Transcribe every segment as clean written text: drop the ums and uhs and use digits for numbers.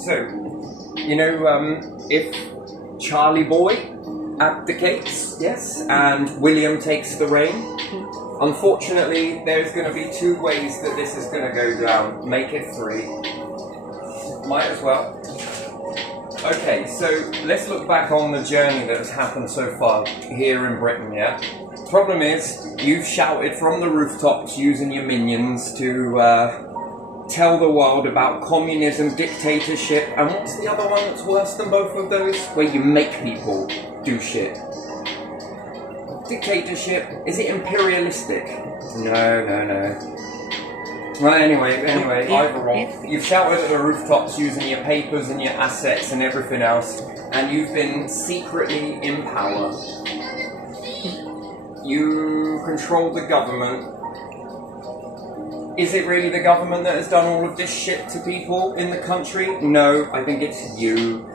So, if Charlie Boy abdicates, yes, and William takes the reign, unfortunately, there's going to be two ways that this is going to go down. Make it three. Might as well. Okay, so let's look back on the journey that has happened so far here in Britain, yeah? Problem is, you've shouted from the rooftops using your minions to tell the world about communism, dictatorship, and what's the other one that's worse than both of those? Where you make people do shit. Dictatorship, is it imperialistic? No. Well, anyway, either wrong. You've shouted at the rooftops using your papers and your assets and everything else, and you've been secretly in power. You control the government. Is it really the government that has done all of this shit to people in the country? No, I think it's you.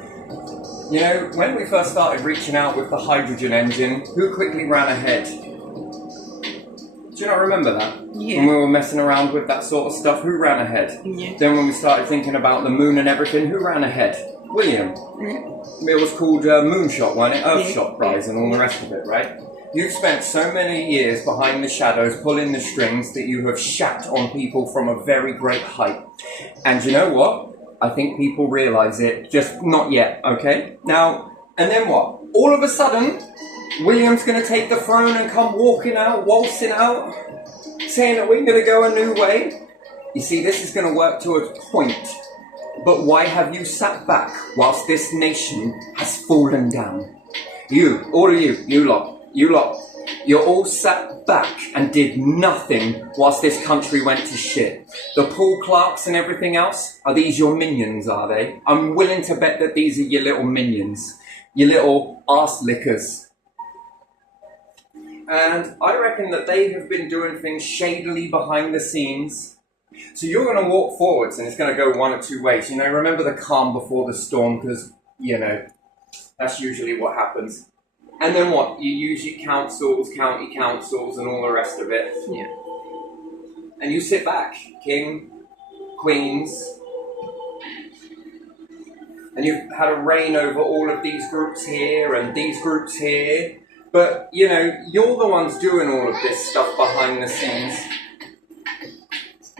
You know, when we first started reaching out with the hydrogen engine, who quickly ran ahead? Do you not remember that? Yeah. When we were messing around with that sort of stuff, who ran ahead? Yeah. Then when we started thinking about the moon and everything, who ran ahead? William. Yeah. It was called Moonshot, wasn't it? Earthshot Yeah. Prize and all the rest of it, right? You've spent so many years behind the shadows pulling the strings that you have shat on people from a very great height. And you know what? I think people realise it, just not yet, okay? Now, and then what? All of a sudden, William's going to take the throne and come walking out, waltzing out, saying that we're going to go a new way. You see, this is going to work to a point. But why have you sat back whilst this nation has fallen down? You, all of you lot, you're all sat back and did nothing whilst this country went to shit. The Paul Clarks and everything else, are these your minions, are they? I'm willing to bet that these are your little minions, your little arse lickers. And I reckon that they have been doing things shadily behind the scenes. So you're going to walk forwards and it's going to go one of two ways. You know, remember the calm before the storm, because, you know, that's usually what happens. And then what? You use your councils, county councils, and all the rest of it. Yeah. And you sit back, king, queens, and you've had a reign over all of these groups here and these groups here. But, you know, you're the ones doing all of this stuff behind the scenes,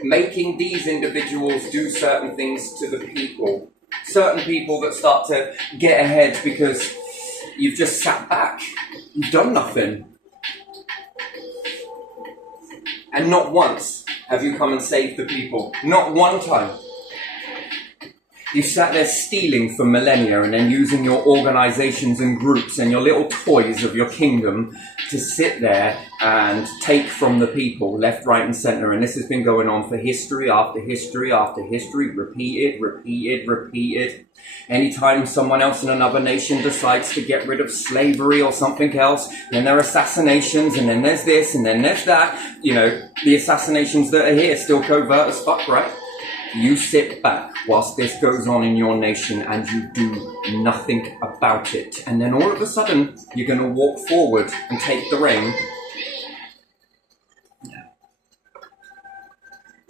making these individuals do certain things to the people. Certain people that start to get ahead because you've just sat back. You've done nothing. And not once have you come and saved the people. Not one time. You sat there stealing for millennia and then using your organisations and groups and your little toys of your kingdom to sit there and take from the people left, right and centre. And this has been going on for history after history after history, repeated. Anytime someone else in another nation decides to get rid of slavery or something else, then there are assassinations and then there's this and then there's that. You know, the assassinations that are here still covert as fuck, right? You sit back whilst this goes on in your nation and you do nothing about it. And then all of a sudden, you're going to walk forward and take the reign.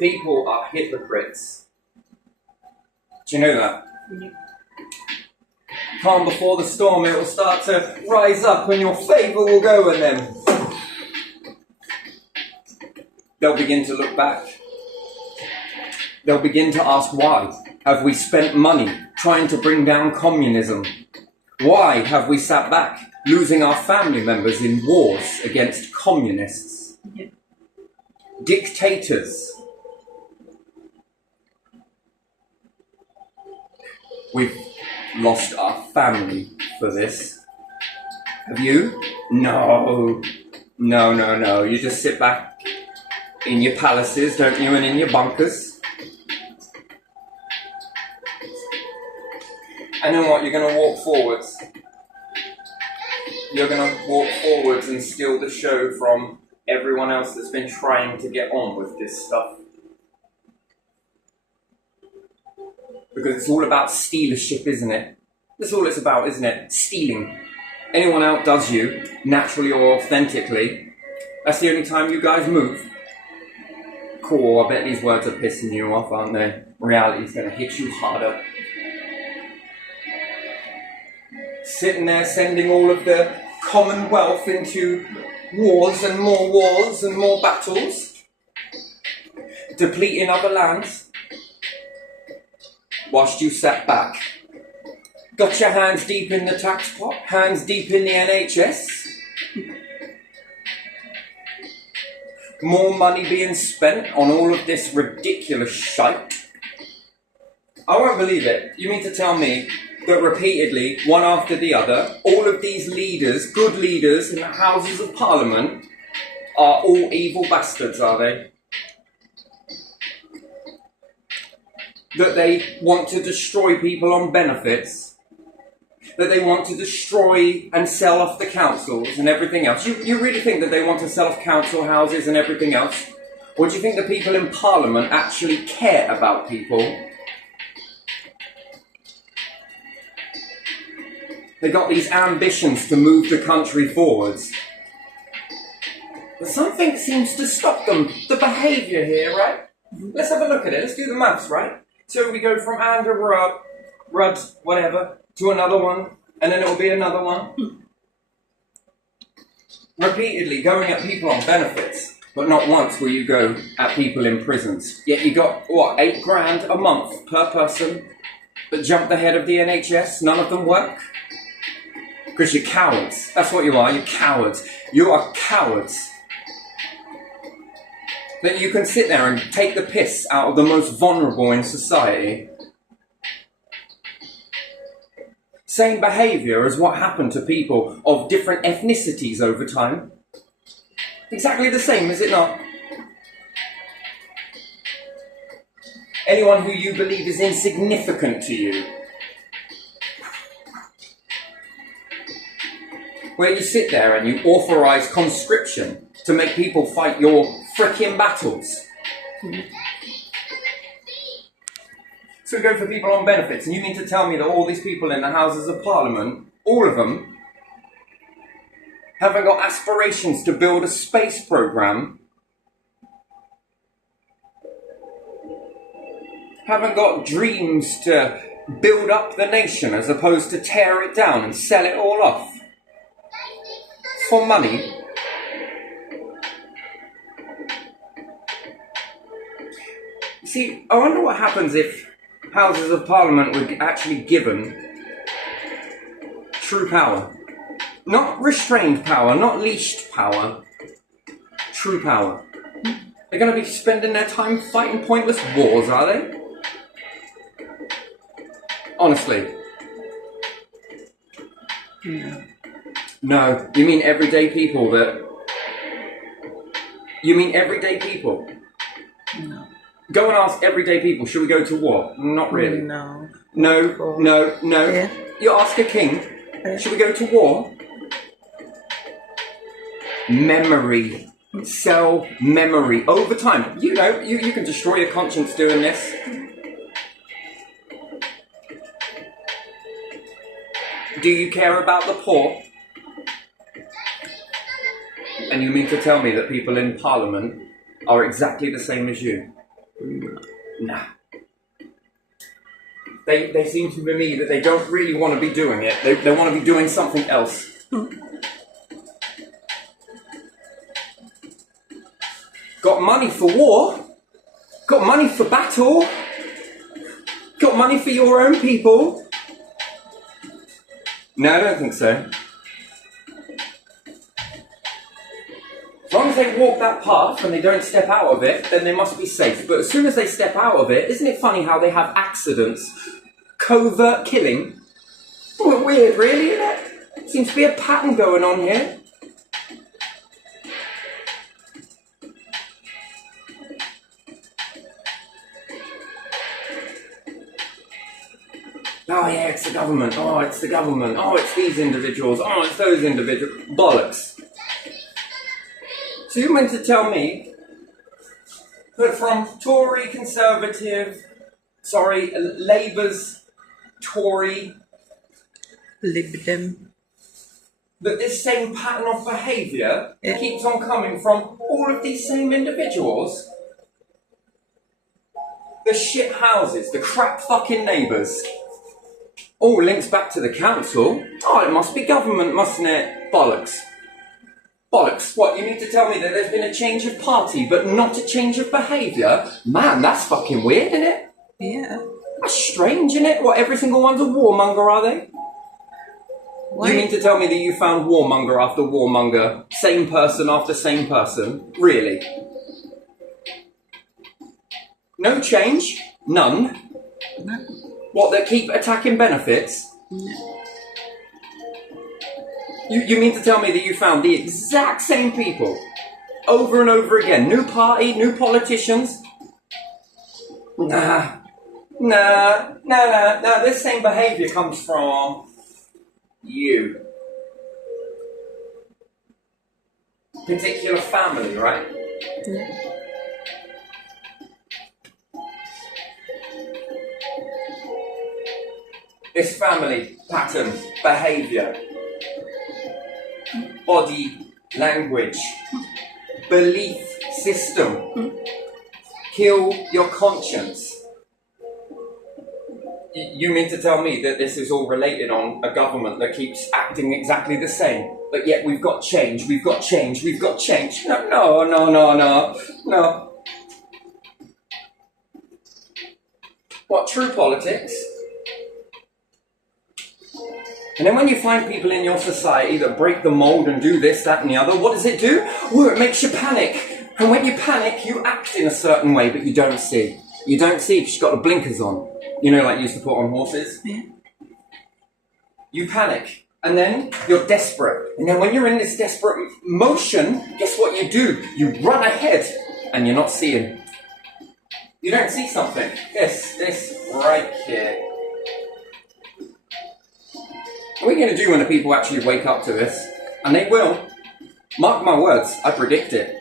People are hypocrites. Do you know that? Yeah. Calm before the storm, it will start to rise up and your favour will go, and then they'll begin to look back. They'll begin to ask, why have we spent money trying to bring down communism? Why have we sat back, losing our family members in wars against communists? Yeah. Dictators. We've lost our family for this. Have you? No. You just sit back in your palaces, don't you, and in your bunkers. And then what? You're going to walk forwards. You're going to walk forwards and steal the show from everyone else that's been trying to get on with this stuff. Because it's all about stealership, isn't it? That's all it's about, isn't it? Stealing. Anyone outdoes you, naturally or authentically, that's the only time you guys move. Cool, I bet these words are pissing you off, aren't they? Reality's going to hit you harder. Sitting there sending all of the Commonwealth into wars and more battles, depleting other lands, whilst you sat back. Got your hands deep in the tax pot, hands deep in the NHS. More money being spent on all of this ridiculous shite. I won't believe it. You mean to tell me that repeatedly, one after the other, all of these leaders, good leaders in the Houses of Parliament, are all evil bastards, are they? That they want to destroy people on benefits, that they want to destroy and sell off the councils and everything else. You really think that they want to sell off council houses and everything else? Or do you think the people in Parliament actually care about people? They got these ambitions to move the country forwards. But something seems to stop them. The behaviour here, right? Let's have a look at it. Let's do the maths, right? So we go from Andrew Rudd, whatever, to another one, and then it will be another one. Repeatedly going at people on benefits, but not once will you go at people in prisons. Yet you got, what, £8,000 a month per person that jumped ahead of the NHS? None of them work? Because you're cowards. That's what you are, you're cowards. You are cowards. That you can sit there and take the piss out of the most vulnerable in society. Same behaviour as what happened to people of different ethnicities over time. Exactly the same, is it not? Anyone who you believe is insignificant to you. Where you sit there and you authorise conscription to make people fight your frickin' battles. So we go for people on benefits, and you mean to tell me that all these people in the Houses of Parliament, all of them, haven't got aspirations to build a space programme? Haven't got dreams to build up the nation as opposed to tear it down and sell it all off? For money? See, I wonder what happens if Houses of Parliament were actually given true power. Not restrained power, not leashed power. True power. They're going to be spending their time fighting pointless wars, are they? Honestly. Yeah. No, you mean everyday people that... You mean everyday people? No. Go and ask everyday people, should we go to war? Not really. No. No. Yeah. You ask a king, Yeah. should we go to war? Memory. Sell memory. Over time. You know, you can destroy your conscience doing this. Do you care about the poor? And you mean to tell me that people in Parliament are exactly the same as you? Nah. They seem to me that they don't really want to be doing it. They want to be doing something else. Got money for war? Got money for battle? Got money for your own people? No, I don't think so. As long as they walk that path and they don't step out of it, then they must be safe. But as soon as they step out of it, isn't it funny how they have accidents? Covert killing? Well, weird, really, isn't it? Seems to be a pattern going on here. Oh yeah, it's the government. Oh, it's the government. Oh, it's these individuals. Oh, it's those individuals. Bollocks. So you meant to tell me that from Tory Conservative, Labour's Tory, Lib Dem, that this same pattern of behaviour keeps on coming from all of these same individuals? The shit houses, the crap fucking neighbours. Oh, links back to the council? Oh, it must be government, mustn't it? Bollocks. Bollocks. What, you need to tell me that there's been a change of party, but not a change of behaviour? Man, that's fucking weird, isn't it? Yeah. That's strange, isn't it? What, every single one's a warmonger, are they? Why? You mean to tell me that you found warmonger after warmonger, same person after same person? Really? No change? None? No. What, that keep attacking benefits? No. You mean to tell me that you found the exact same people over and over again? New party, new politicians? Nah. This same behaviour comes from you. Particular family, right? Yeah. This family pattern, behaviour, body language, belief system, kill your conscience. You mean to tell me that this is all related on a government that keeps acting exactly the same, but yet we've got change, we've got change, we've got change? No. What, true politics? And then when you find people in your society that break the mould and do this, that and the other, what does it do? Well, it makes you panic. And when you panic, you act in a certain way, but you don't see. You don't see because you've got the blinkers on. You know, like you used to put on horses? Yeah. You panic. And then you're desperate. And then when you're in this desperate motion, guess what you do? You run ahead and you're not seeing. You don't see something. This right here. What are we going to do when the people actually wake up to this? And they will. Mark my words, I predict it.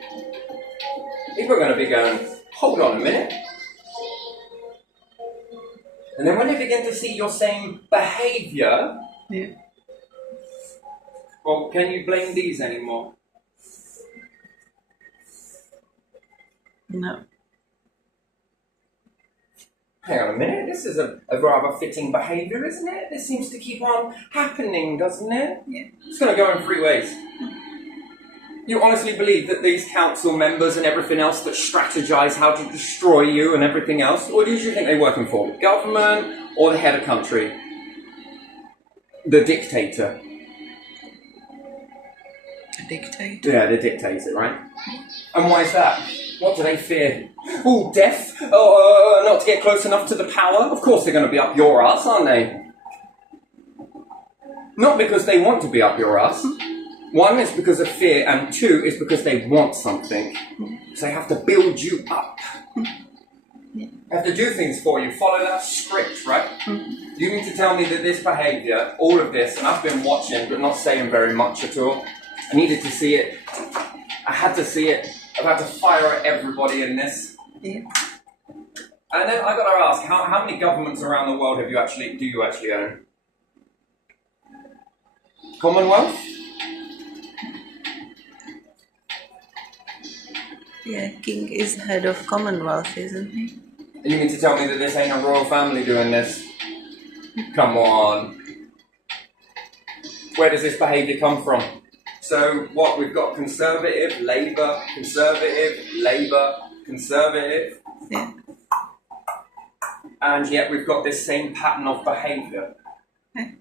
People are going to be going, hold on a minute. And then when they begin to see your same behaviour, Yeah. well, can you blame these anymore? No. Hang on a minute, this is a rather fitting behaviour, isn't it? This seems to keep on happening, doesn't it? Yeah. It's going to go in three ways. You honestly believe that these council members and everything else that strategise how to destroy you and everything else, or do you think they're working for the government or the head of country? The dictator. A dictator. Yeah, the dictator, right? And why is that? What do they fear? Oh, death? Not to get close enough to the power? Of course they're going to be up your ass, aren't they? Not because they want to be up your ass. One is because of fear, and two is because they want something. So they have to build you up. They have to do things for you, follow that script, right? You mean to tell me that this behaviour, all of this, and I've been watching but not saying very much at all. I needed to see it. I had to see it. I've had to fire at everybody in this. Yeah. And then I've got to ask, how many governments around the world do you actually own? Commonwealth? Yeah, King is head of Commonwealth, isn't he? And you mean to tell me that this ain't a royal family doing this? Come on. Where does this behaviour come from? So what, we've got Conservative, Labour, Conservative, Yeah. and yet we've got this same pattern of behaviour. Yeah.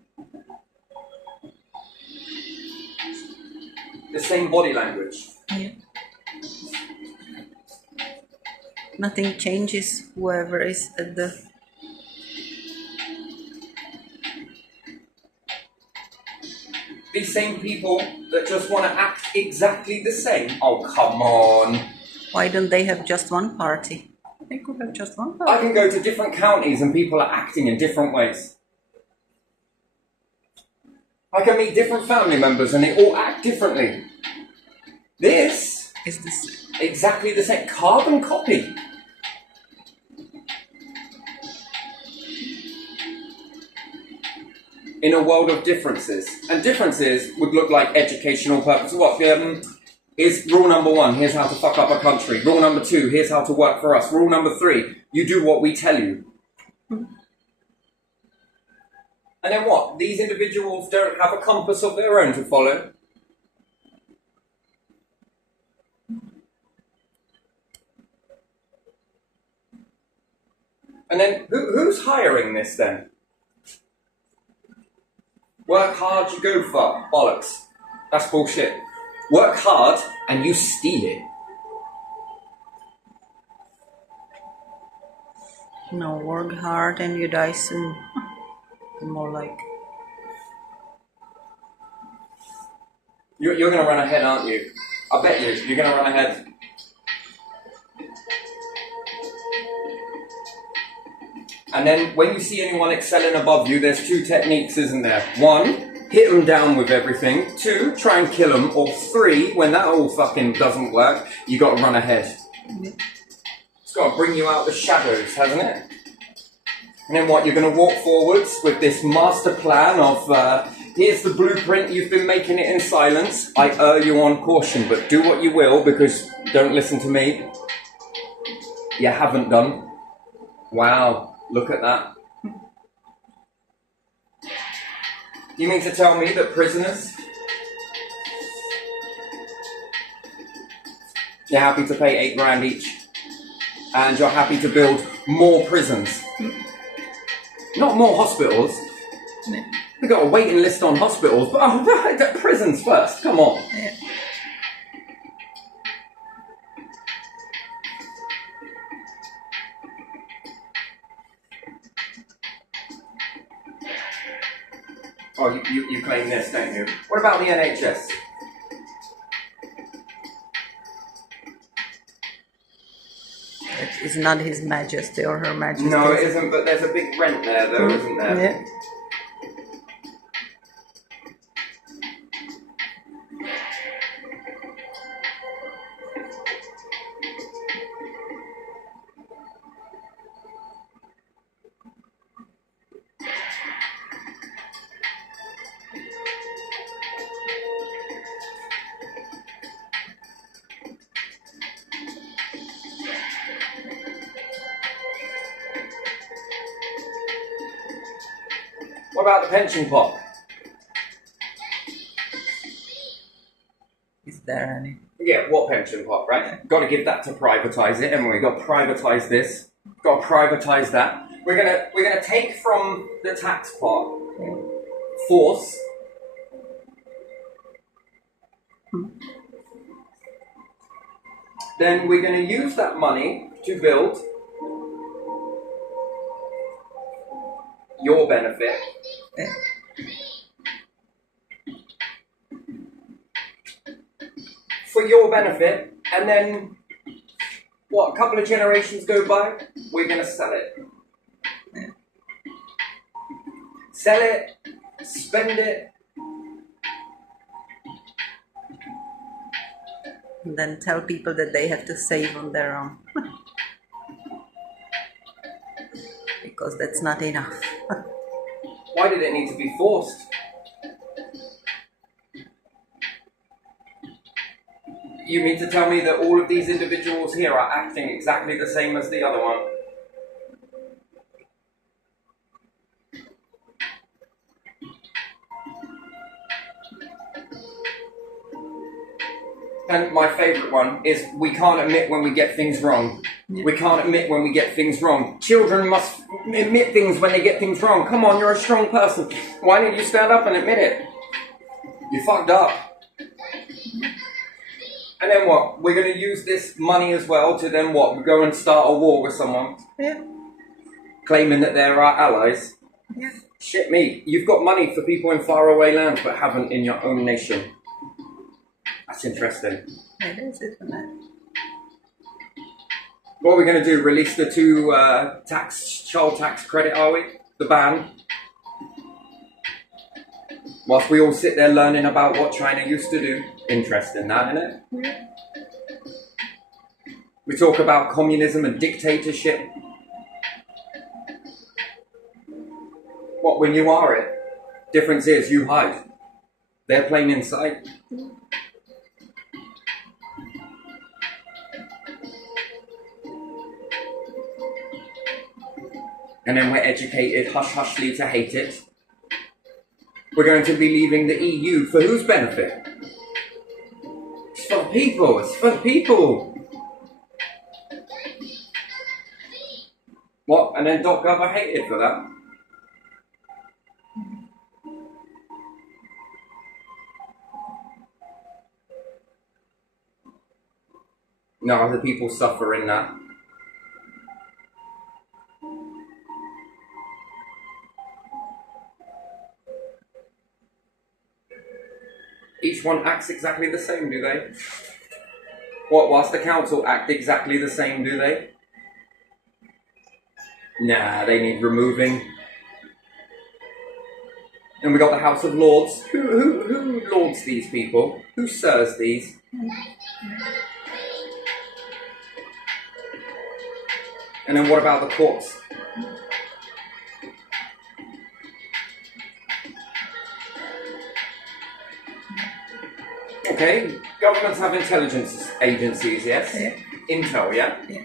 The same body language. Yeah. Nothing changes whoever is at the... These same people that just want to act exactly the same. Oh, come on. Why don't they have just one party? They could have just one I party. can go to different counties and people are acting in different ways. I can meet different family members and they all act differently. This Is this... exactly the same. Carbon copy. In a world of differences. And differences would look like educational purposes. What? Is rule number 1, here's how to fuck up a country. Rule number 2, here's how to work for us. Rule number 3, you do what we tell you. And then what? These individuals don't have a compass of their own to follow. And then who's hiring this then? Work hard, you go far. Bollocks. That's bullshit. Work hard and you steal it. No, work hard and you die soon. More like. You're going to run ahead, aren't you? I bet you're going to run ahead. And then when you see anyone excelling above you, there's two techniques, isn't there? One, hit them down with everything. Two, try and kill them. Or three, when that all fucking doesn't work, you got to run ahead. It's got to bring you out of the shadows, hasn't it? And then what, you're going to walk forwards with this master plan of, here's the blueprint, you've been making it in silence. I err you on caution, but do what you will, because don't listen to me. You haven't done. Wow. Look at that. You mean to tell me that prisoners, you're happy to pay 8 grand each, and you're happy to build more prisons? Not more hospitals. We've got a waiting list on hospitals, but prisons first, come on. Yeah. Oh, you claim this, don't you? What about the NHS? It's not His Majesty or Her Majesty. No, it isn't, but there's a big rent there, though, isn't there? Yeah. What about the pension pot? Is there any? Yeah, what pension pot, right? Got to give that to privatise it, haven't we? Got to privatise this. Got to privatise that. We're gonna take from the tax pot, force. Then we're going to use that money to build your benefit. Yeah. For your benefit, and then what, a couple of generations go by, we're going to sell it. Sell it, spend it. And then tell people that they have to save on their own. Because that's not enough. Why did it need to be forced? You mean to tell me that all of these individuals here are acting exactly the same as the other one? And my favourite one is, we can't admit when we get things wrong. We can't admit when we get things wrong. Children must admit things when they get things wrong. Come on, you're a strong person. Why don't you stand up and admit it? You fucked up. And then what? We're going to use this money as well to then what? Go and start a war with someone? Yeah. Claiming that they're our allies? Yeah. Shit me. You've got money for people in faraway lands but haven't in your own nation. That's interesting. It is, isn't it? What are we going to do? Release the 2 child tax credit, are we? The ban? Whilst we all sit there learning about what China used to do. Interesting, that, isn't it? Yeah. We talk about communism and dictatorship. What, when you are it? Difference is you hide. They're plain in sight. And then we're educated hush-hushly to hate it. We're going to be leaving the EU for whose benefit? It's for the people. It's for the people. What? And then .gov are hated for that? No, the people suffer in that. Each one acts exactly the same, do they? What, whilst the council act exactly the same, do they? Nah, they need removing. And we got the House of Lords. Who lords these people? Who sirs these? And then what about the courts? Okay, governments have intelligence agencies, yes? Yeah. Intel, yeah? Yeah.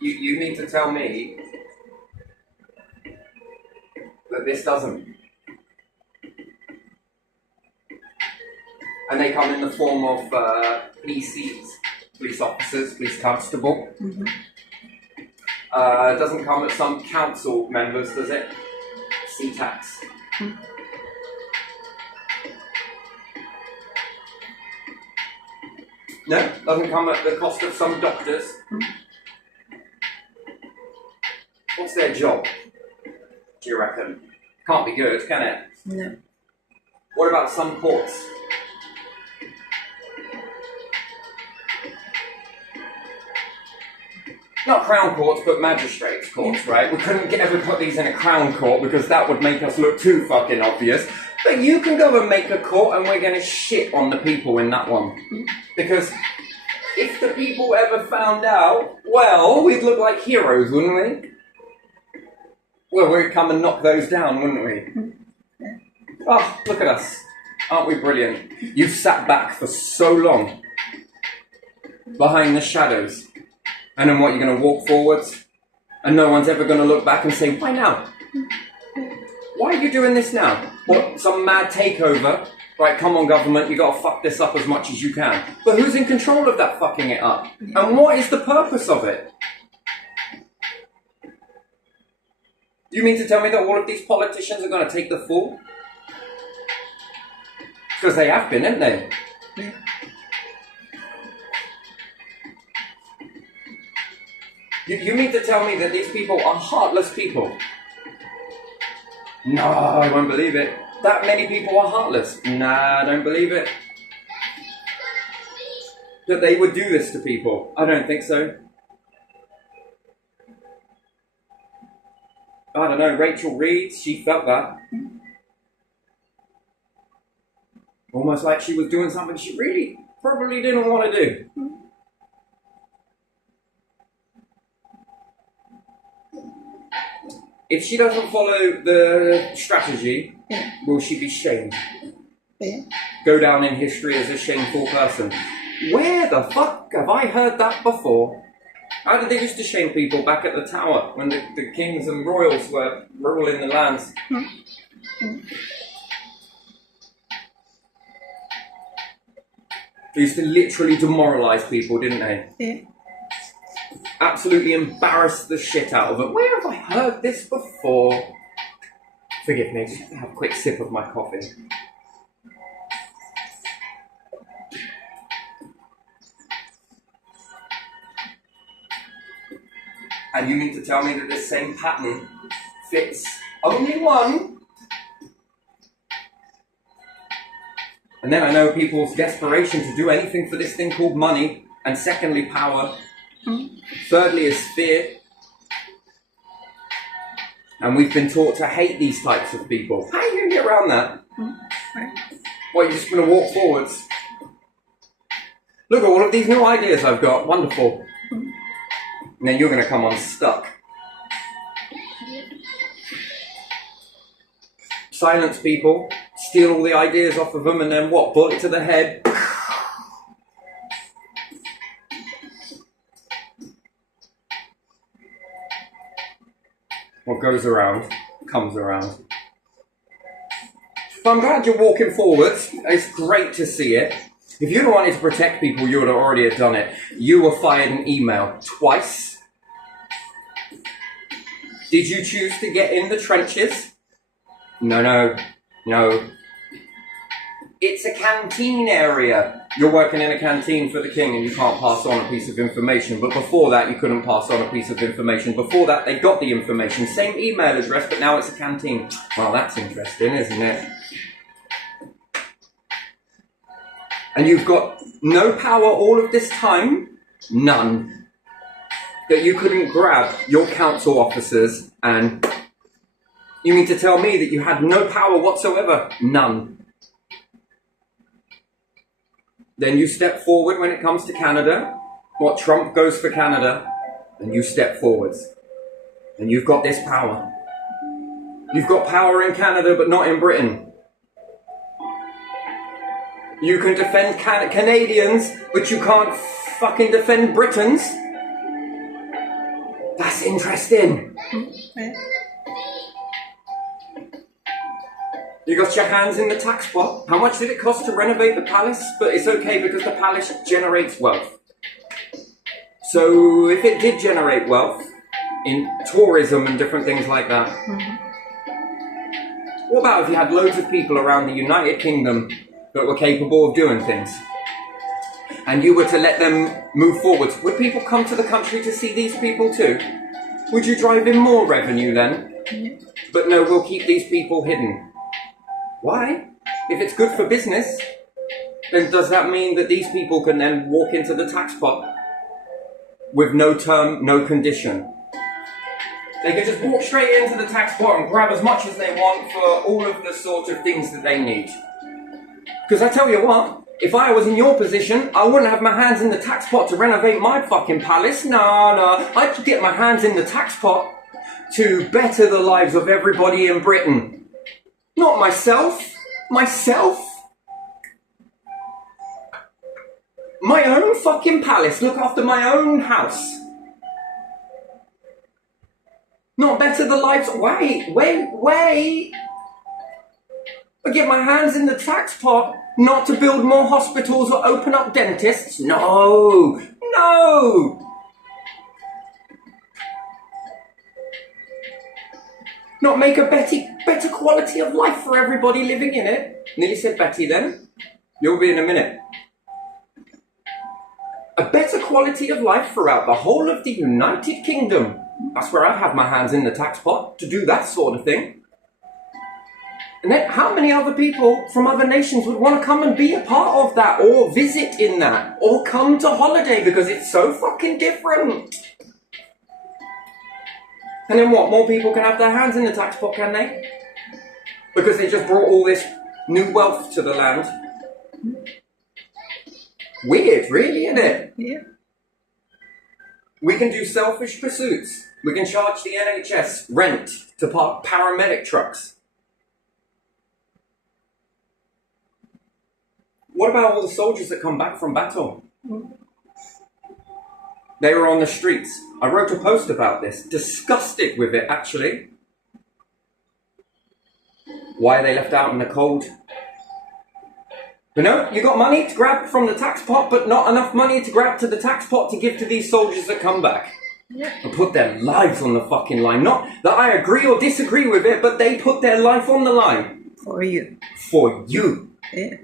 You need to tell me that this doesn't. And they come in the form of PCs, police officers, police constable. Mm-hmm. It doesn't come at some council members, does it? C-tax. Mm. No, doesn't come at the cost of some doctors. Mm. What's their job, do you reckon? Can't be good, can it? No. What about some courts? Not crown courts, but magistrates courts, right? We couldn't ever put these in a crown court because that would make us look too fucking obvious. But you can go and make a court and we're going to shit on the people in that one. Because if the people ever found out, well, we'd look like heroes, wouldn't we? Well, we'd come and knock those down, wouldn't we? Oh, look at us. Aren't we brilliant? You've sat back for so long behind the shadows. And then what, you're going to walk forwards? And no one's ever going to look back and say, why now? Why are you doing this now? What, some mad takeover? Right, come on government, you got to fuck this up as much as you can. But who's in control of that fucking it up? And what is the purpose of it? You mean to tell me that all of these politicians are going to take the fall? Because they have been, haven't they? Yeah. You mean to tell me that these people are heartless people? No, I won't believe it. That many people are heartless? Nah, I don't believe it. That they would do this to people? I don't think so. I don't know, Rachel Reed, she felt that. Almost like she was doing something she really probably didn't want to do. If she doesn't follow the strategy, Yeah. will she be shamed? Yeah. Go down in history as a shameful person. Where the fuck have I heard that before? How did they used to shame people back at the Tower when the kings and royals were ruling the lands? They used to literally demoralise people, didn't they? Yeah. Absolutely embarrass the shit out of them. Where have I heard this before? Forgive me, just have a quick sip of my coffee. And you mean to tell me that this same pattern fits only one? And then I know people's desperation to do anything for this thing called money, and secondly, power. Thirdly is fear. And we've been taught to hate these types of people. How are you going to get around that? What, you're just going to walk forwards? Look at all of these new ideas I've got. Wonderful. And then you're going to come unstuck. Silence people, steal all the ideas off of them, and then what? Bullet to the head. What goes around comes around. But I'm glad you're walking forwards. It's great to see it. If you'd wanted to protect people, you would have already have done it. You were fired an email twice. Did you choose to get in the trenches? No. It's a canteen area. You're working in a canteen for the king and you can't pass on a piece of information. But before that, you couldn't pass on a piece of information. Before that, they got the information. Same email address, but now it's a canteen. Well, that's interesting, isn't it? And you've got no power all of this time? None. That you couldn't grab your council officers and... You mean to tell me that you had no power whatsoever? None. Then you step forward when it comes to Canada. What, Trump goes for Canada, and you step forwards. And you've got this power. You've got power in Canada, but not in Britain. You can defend Canadians, but you can't fucking defend Britons. That's interesting. Yeah. You got your hands in the tax pot. How much did it cost to renovate the palace? But it's okay because the palace generates wealth. So if it did generate wealth in tourism and different things like that, what about if you had loads of people around the United Kingdom that were capable of doing things? And you were to let them move forwards. Would people come to the country to see these people too? Would you drive in more revenue then? But no, we'll keep these people hidden. Why? If it's good for business, then does that mean that these people can then walk into the tax pot with no term, no condition? They can just walk straight into the tax pot and grab as much as they want for all of the sort of things that they need. Because I tell you what, if I was in your position, I wouldn't have my hands in the tax pot to renovate my fucking palace. No, I'd get my hands in the tax pot to better the lives of everybody in Britain. Not myself. Myself? My own fucking palace. Look after my own house. Not better the lives... Wait. I get my hands in the tax pot not to build more hospitals or open up dentists. No. Not make a better quality of life for everybody living in it. Nearly said Betty then. You'll be in a minute. A better quality of life throughout the whole of the United Kingdom. That's where I have my hands in the tax pot to do that sort of thing. And then how many other people from other nations would want to come and be a part of that or visit in that or come to holiday because it's so fucking different? And then what? More people can have their hands in the tax pot, can they? Because they just brought all this new wealth to the land. Weird, really, isn't it? Yeah. We can do selfish pursuits. We can charge the NHS rent to park paramedic trucks. What about all the soldiers that come back from battle? They were on the streets. I wrote a post about this. Disgusted with it, actually. Why are they left out in the cold? You know, you got money to grab from the tax pot, but not enough money to grab to the tax pot to give to these soldiers that come back. Yeah. And put their lives on the fucking line. Not that I agree or disagree with it, but they put their life on the line. For you. For you. Yeah.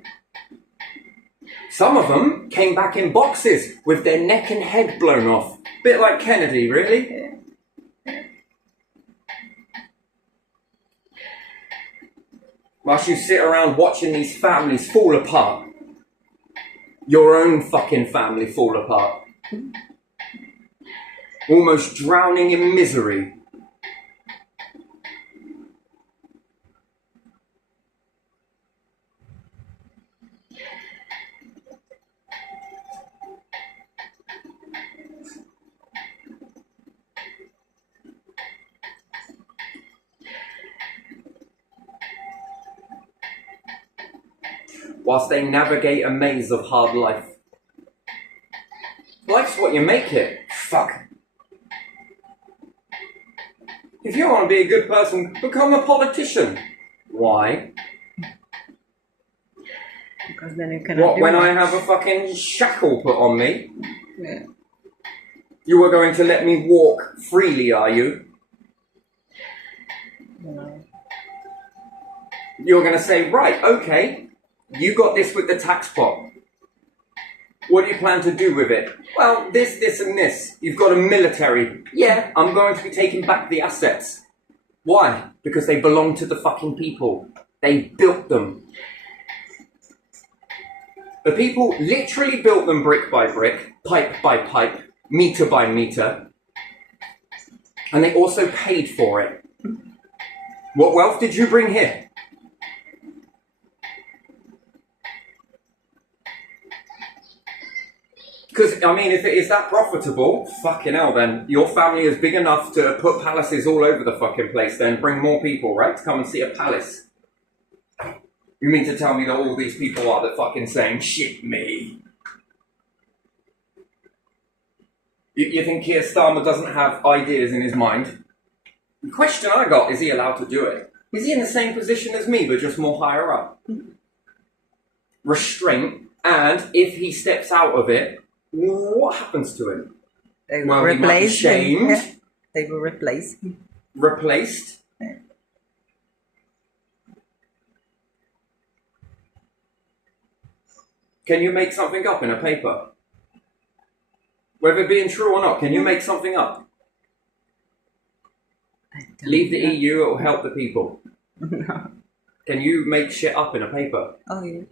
Some of them came back in boxes with their neck and head blown off. Bit like Kennedy, really. Yeah. Whilst you sit around watching these families fall apart. Your own fucking family fall apart. Almost drowning in misery. Whilst they navigate a maze of hard life. Life's what you make it. Fuck. If you want to be a good person, become a politician. Why? Because then you cannot What, do when I much. have a fucking shackle put on me? Yeah. You are going to let me walk freely, are you? No. You're going to say, right, okay, you got this with the tax pot. What do you plan to do with it? Well, this, and this. You've got a military. Yeah, I'm going to be taking back the assets. Why? Because they belong to the fucking people. They built them. The people literally built them brick by brick, pipe by pipe, meter by meter. And they also paid for it. What wealth did you bring here? Because, I mean, if it is that profitable, fucking hell, then your family is big enough to put palaces all over the fucking place, then bring more people, right, to come and see a palace. You mean to tell me that all these people are that fucking saying, shit me? You think Keir Starmer doesn't have ideas in his mind? The question I got, is he allowed to do it? Is he in the same position as me, but just more higher up? Restraint, and if he steps out of it, what happens to him? They will Well, he might be replace him. shamed. Yeah. They will replace him. Replaced? Yeah. Can you make something up in a paper? Whether it being true or not, can you make something up? Leave the EU, it will help the people. No. Can you make shit up in a paper? Oh yeah.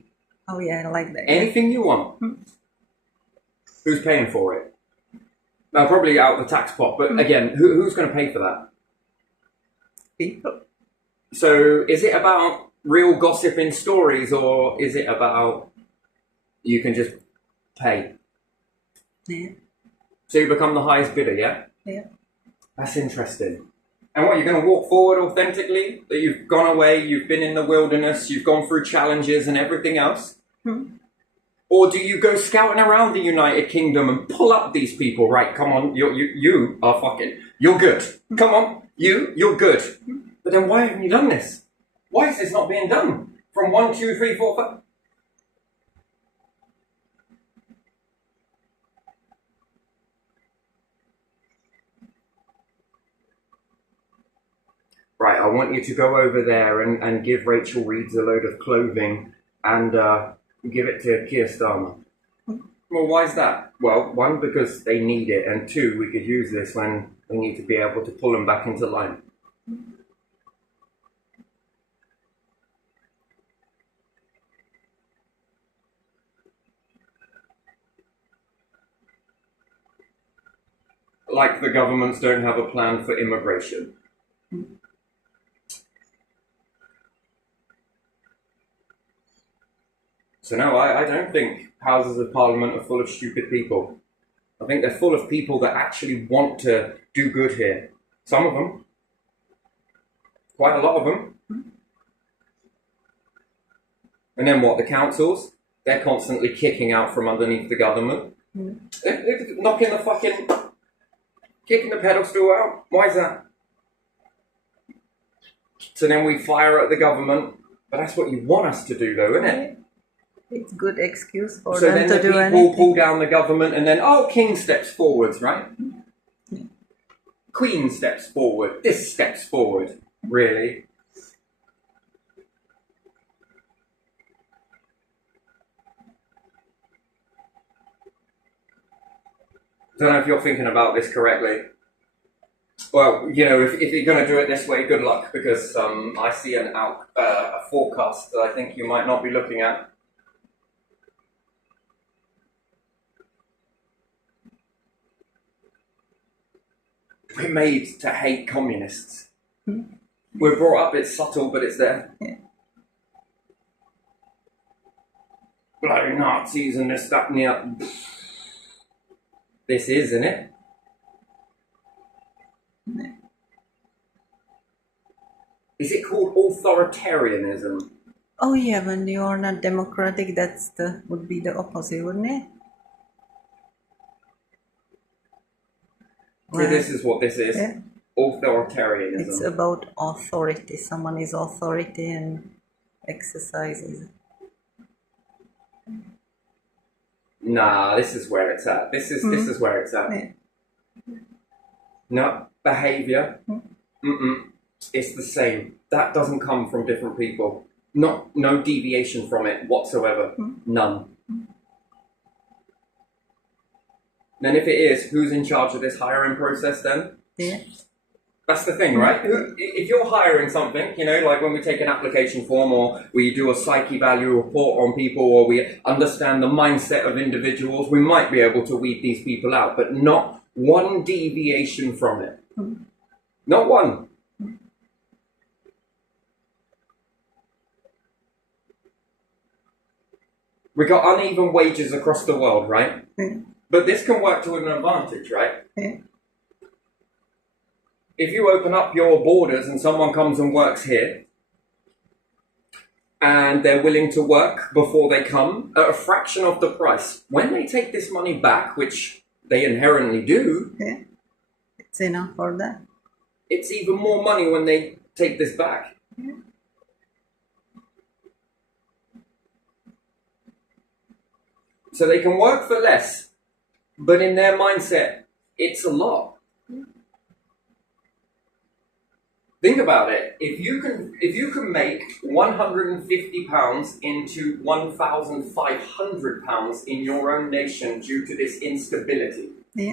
Oh yeah, I like that. Anything you want. Who's paying for it? Now, probably out of the tax pot, but again, who's going to pay for that? People. So, is it about real gossiping stories, or is it about you can just pay? Yeah. So you become the highest bidder, yeah? Yeah. That's interesting. And what, you're going to walk forward authentically? That you've gone away, you've been in the wilderness, you've gone through challenges and everything else? Or do you go scouting around the United Kingdom and pull up these people? Right, come on, you are fucking, you're good. Come on, you're good. But then why haven't you done this? Why is this not being done? From 1, 2, 3, 4, 5... Right, I want you to go over there and give Rachel Reeves a load of clothing and give it to Keir Starmer. Well, why is that? Well, one, because they need it, and two, we could use this when we need to be able to pull them back into line. Like the governments don't have a plan for immigration. So no, I don't think Houses of Parliament are full of stupid people. I think they're full of people that actually want to do good here. Some of them. Quite a lot of them. And then what, the councils? They're constantly kicking out from underneath the government. They're knocking the fucking... kicking the pedestal out. Why is that? So then we fire at the government. But that's what you want us to do though, isn't it? It's a good excuse for So them then to the do people anything. pull down the government and then, oh, King steps forwards, right? Queen steps forward. This steps forward. Really? Don't know if you're thinking about this correctly. Well, you know, if you're going to do it this way, good luck, because I see a forecast that I think you might not be looking at. We're made to hate communists. We're brought up, it's subtle, but it's there. Yeah. Bloody Nazis and this, that, and the other. This is, isn't it? Is it called authoritarianism? Oh yeah, when you are not democratic, would be the opposite, wouldn't it? So this is what this is. Yeah. authoritarianism. It's about authority. Someone is authority and exercises. Nah, this is where it's at. This is where it's at. Yeah. No, behavior. It's the same. That doesn't come from different people. No deviation from it whatsoever. None. Then if it is, who's in charge of this hiring process then? Yeah. That's the thing, right? If you're hiring something, you know, like when we take an application form or we do a psyche value report on people or we understand the mindset of individuals, we might be able to weed these people out, but not one deviation from it. Not one. We got uneven wages across the world, right? But this can work to an advantage, right? If you open up your borders and someone comes and works here and they're willing to work before they come at a fraction of the price, when they take this money back, which they inherently do, It's enough for that. it's even more money when they take this back. So they can work for less, but in their mindset, it's a lot. Think about it. If you can make £150 into £1,500 in your own nation due to this instability. Yeah.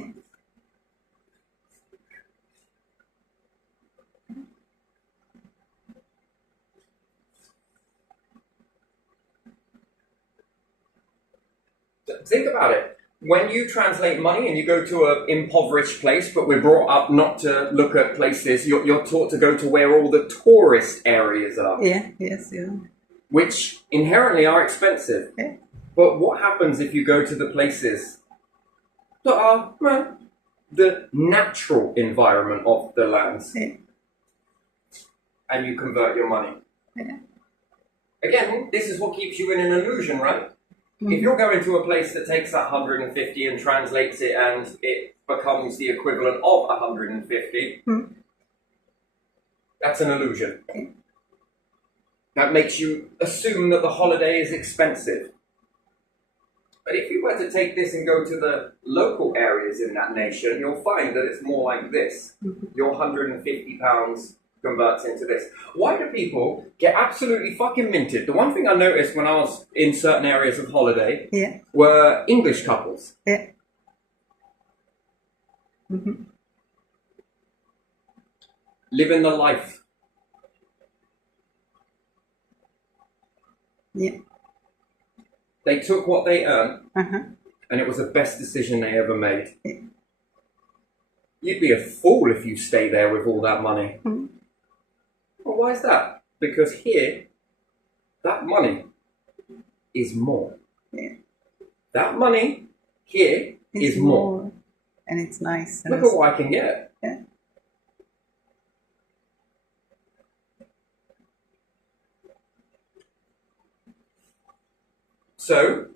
Think about it. When you translate money and you go to an impoverished place, but we're brought up not to look at places, you're taught to go to where all the tourist areas are. Yes. Which inherently are expensive. Yeah. But what happens if you go to the places that are the natural environment of the lands and you convert your money? Again, this is what keeps you in an illusion, right? If you're going to a place that takes that 150 and translates it and it becomes the equivalent of 150, that's an illusion. That makes you assume that the holiday is expensive. But if you were to take this and go to the local areas in that nation, you'll find that it's more like this. Your £150 converts into this. Why do people get absolutely fucking minted? The one thing I noticed when I was in certain areas of holiday were English couples. Living the life. They took what they earned and it was the best decision they ever made. You'd be a fool if you stay there with all that money. Well, why is that? Because here, that money is more. That money here is more. And it's nice. Look at what I can get. So,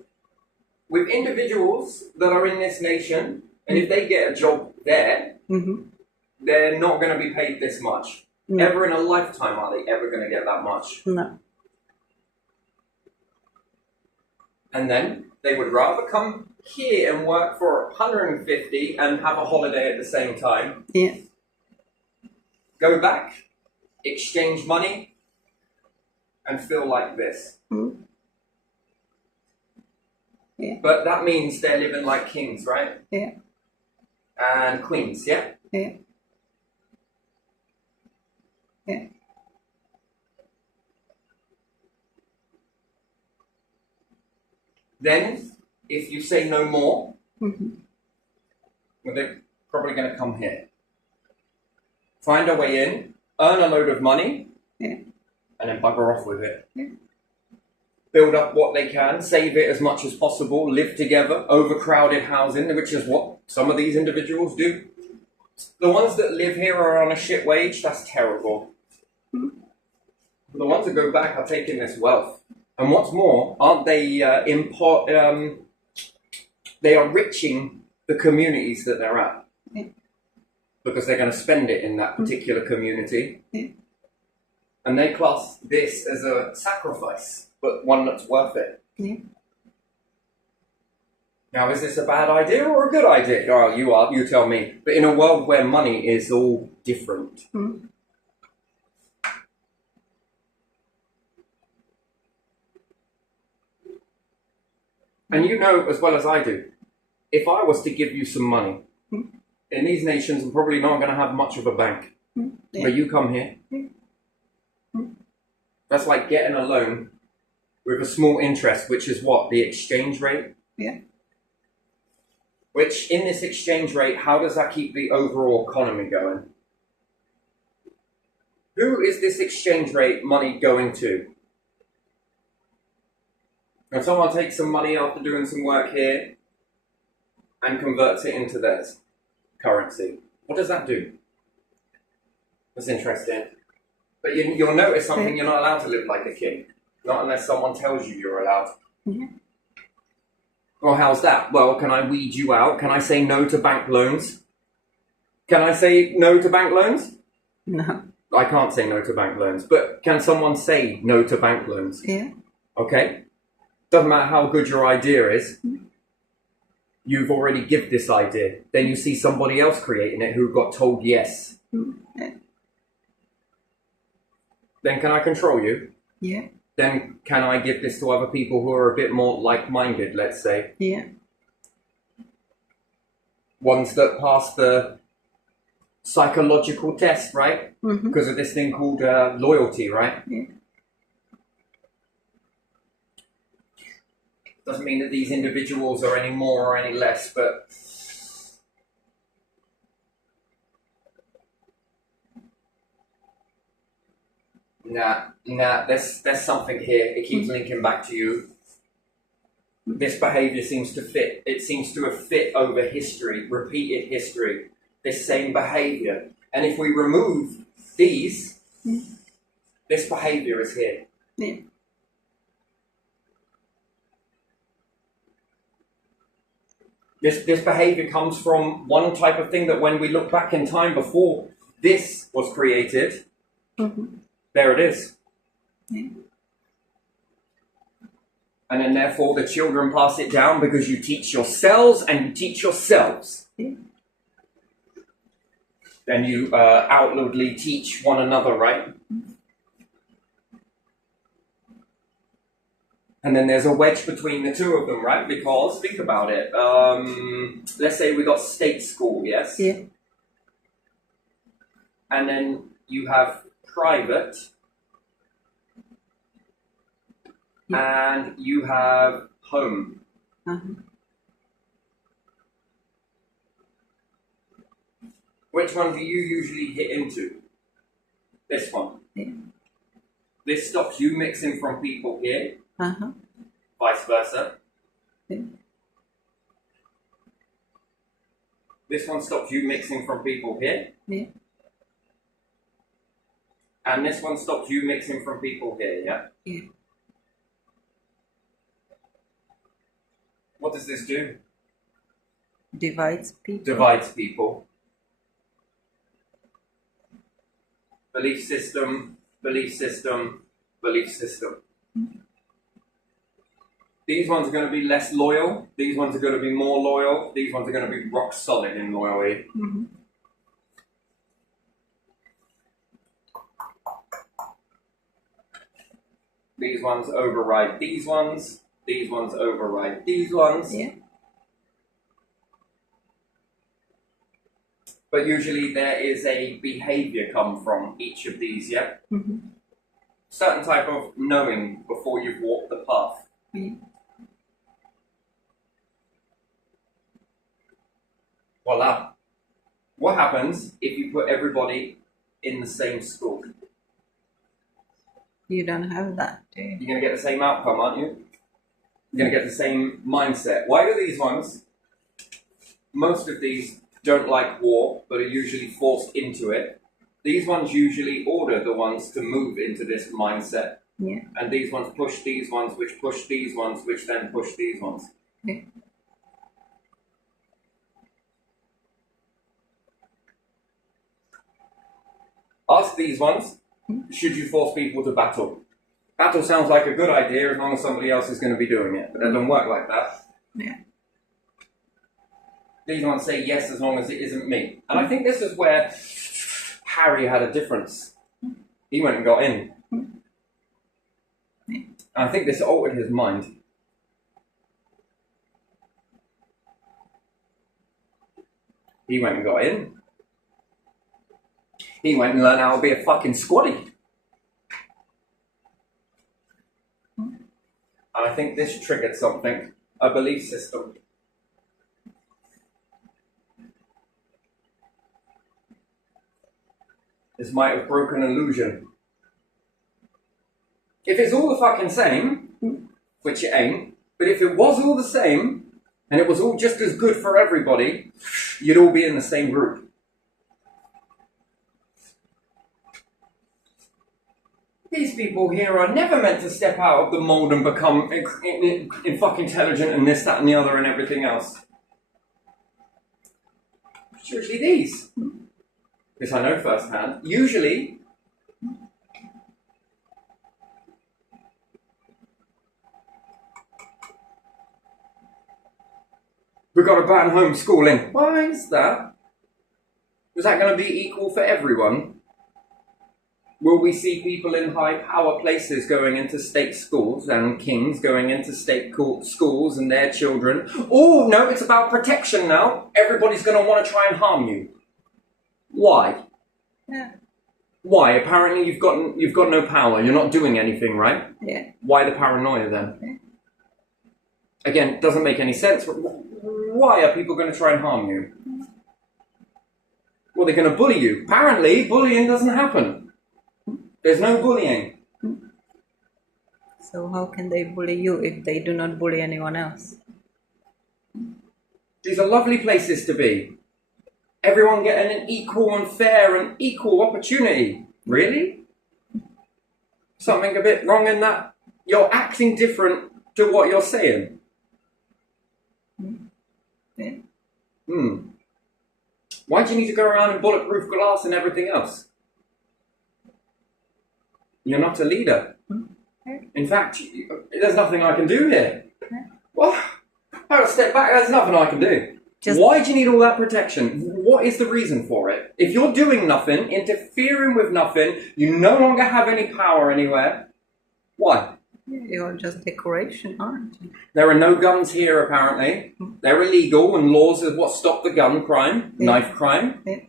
with individuals that are in this nation, and if they get a job there, they're not going to be paid this much. Ever in a lifetime are they ever going to get that much? No. And then they would rather come here and work for 150 and have a holiday at the same time. Go back, exchange money, and feel like this. But that means they're living like kings, right? And queens, Then, if you say no more, well, they're probably going to come here. Find a way in, earn a load of money, and then bugger off with it. Build up what they can, save it as much as possible, live together, overcrowded housing, which is what some of these individuals do. The ones that live here are on a shit wage, that's terrible. The ones that go back are taking this wealth. And what's more, aren't they they are enriching the communities that they're at. because they're going to spend it in that particular community. Yeah. And they class this as a sacrifice, but one that's worth it. Yeah. Now, is this a bad idea or a good idea? Oh, you tell me. But in a world where money is all different, and you know as well as I do, if I was to give you some money, in these nations, I'm probably not going to have much of a bank. Yeah. But you come here, that's like getting a loan with a small interest, which is what? The exchange rate? Yeah. Which, in this exchange rate, how does that keep the overall economy going? Who is this exchange rate money going to? If someone takes some money after doing some work here and converts it into their currency, what does that do? That's interesting. But you'll notice something: you're not allowed to live like a king. Not unless someone tells you you're allowed. Yeah. Well, how's that? Well, can I weed you out? Can I say no to bank loans? Can I say no to bank loans? No. I can't say no to bank loans. But can someone say no to bank loans? Yeah. Okay? Doesn't matter how good your idea is. You've already given this idea. Then you see somebody else creating it who got told yes. Yeah. Then can I control you? Yeah. Then can I give this to other people who are a bit more like-minded, let's say? Yeah. Ones that pass the psychological test, right? Mm-hmm. Because of this thing called loyalty, right? Yeah. Doesn't mean that these individuals are any more or any less, but nah, there's something here. It keeps linking back to you. This behavior seems to fit. It seems to have fit over history, repeated history, this same behavior. And if we remove these, this behavior is here. Yeah. This behavior comes from one type of thing that when we look back in time before this was created, there it is. Yeah. And then therefore the children pass it down because you teach yourselves and you teach yourselves. Yeah. Then you outwardly teach one another, right? And then there's a wedge between the two of them, right? Because, think about it, let's say we got state school, yes? Yeah. And then you have private, and you have home. Which one do you usually hit into? This one. Yeah. This stops you mixing from people here. Vice versa. Yeah. This one stops you mixing from people here. Yeah. And this one stops you mixing from people here, yeah? Yeah. What does this do? Divides people. Divides people. Belief system, belief system, belief system. These ones are going to be less loyal. These ones are going to be more loyal. These ones are going to be rock solid in loyalty. These ones override these ones. These ones override these ones. Yeah. But usually there is a behavior come from each of these, yeah? Certain type of knowing before you've walked the path. Yeah. Voila. What happens if you put everybody in the same school? You don't have that, do you? You're going to get the same outcome, aren't you? You're going to get the same mindset. Why do these ones, most of these don't like war, but are usually forced into it? These ones usually order the ones to move into this mindset. Yeah. And these ones push these ones, which push these ones, which then push these ones. Yeah. Ask these ones, should you force people to battle? Battle sounds like a good idea as long as somebody else is going to be doing it, but it doesn't work like that. Yeah. These ones say yes as long as it isn't me. And I think this is where Harry had a difference. He went and got in. And I think this altered his mind. He went and got in. He went and learned how to be a fucking squatty. And I think this triggered something, a belief system. This might have broken an illusion. If it's all the fucking same, which it ain't, but if it was all the same, and it was all just as good for everybody, you'd all be in the same group. These people here are never meant to step out of the mold and become in fucking intelligent and this, that, and the other and everything else. It's usually these. This I know firsthand. Usually, we've got to ban homeschooling. Why is that? Is that going to be equal for everyone? Will we see people in high power places going into state schools and kings going into state schools and their children? Oh, no, it's about protection now. Everybody's going to want to try and harm you. Why? Yeah. Why? Apparently you've got no power. You're not doing anything, right? Yeah. Why the paranoia then? Yeah. Again, it doesn't make any sense. But why are people going to try and harm you? Well, they're going to bully you. Apparently, bullying doesn't happen. There's no bullying. So how can they bully you if they do not bully anyone else? These are lovely places to be. Everyone getting an equal and fair and equal opportunity. Really? Something a bit wrong in that? You're acting different to what you're saying. Yeah. Why do you need to go around in bulletproof glass and everything else? You're not a leader. In fact, there's nothing I can do here. Well, I'll step back, there's nothing I can do. Why do you need all that protection? What is the reason for it? If you're doing nothing, interfering with nothing, you no longer have any power anywhere, why? You're just decoration, aren't you? There are no guns here, apparently. They're illegal, and laws is what stop the gun crime, knife crime. Yeah.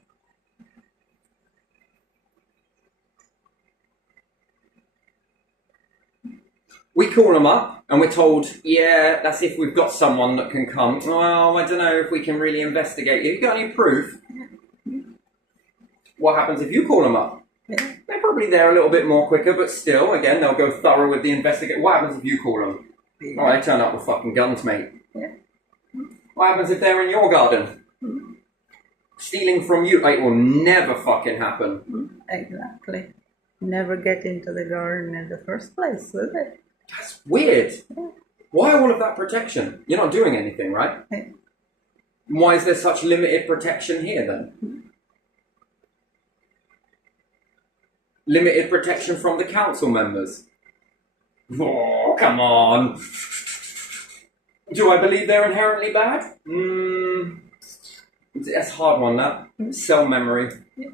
We call them up, and we're told, yeah, that's if we've got someone that can come. Well, I don't know if we can really investigate. Have you got any proof? What happens if you call them up? Yeah. They're probably there a little bit more quicker, but still, again, they'll go thorough with the investigation. What happens if you call them? Yeah. Oh, they turn up with fucking guns, mate. Yeah. What happens if they're in your garden? Stealing from you? It will never fucking happen. Exactly. Never get into the garden in the first place, will it? That's weird. Yeah. Why all of that protection? You're not doing anything, right? Yeah. Why is there such limited protection here, then? Limited protection from the council members. Oh, come on. Do I believe they're inherently bad? That's a hard one, that. Cell memory. Yeah.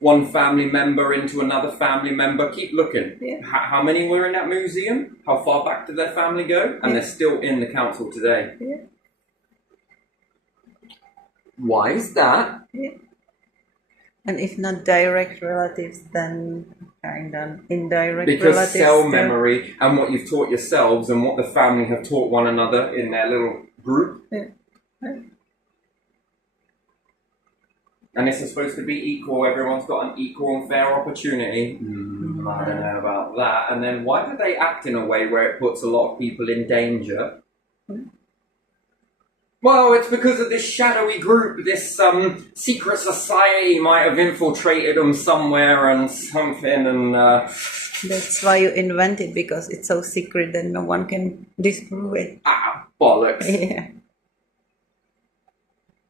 One family member into another family member. Keep looking. Yeah. How many were in that museum? How far back did their family go? And they're still in the council today. Yeah. Why is that? Yeah. And if not direct relatives, then kind of indirect Because relatives. cell memory and what you've taught yourselves and what the family have taught one another in their little group. Yeah. Yeah. And this is supposed to be equal. Everyone's got an equal and fair opportunity. I don't know about that. And then why do they act in a way where it puts a lot of people in danger? Well, it's because of this shadowy group, this secret society might have infiltrated them somewhere and something, and That's why you invent it, because it's so secret that no one can disprove it. bollocks. Yeah.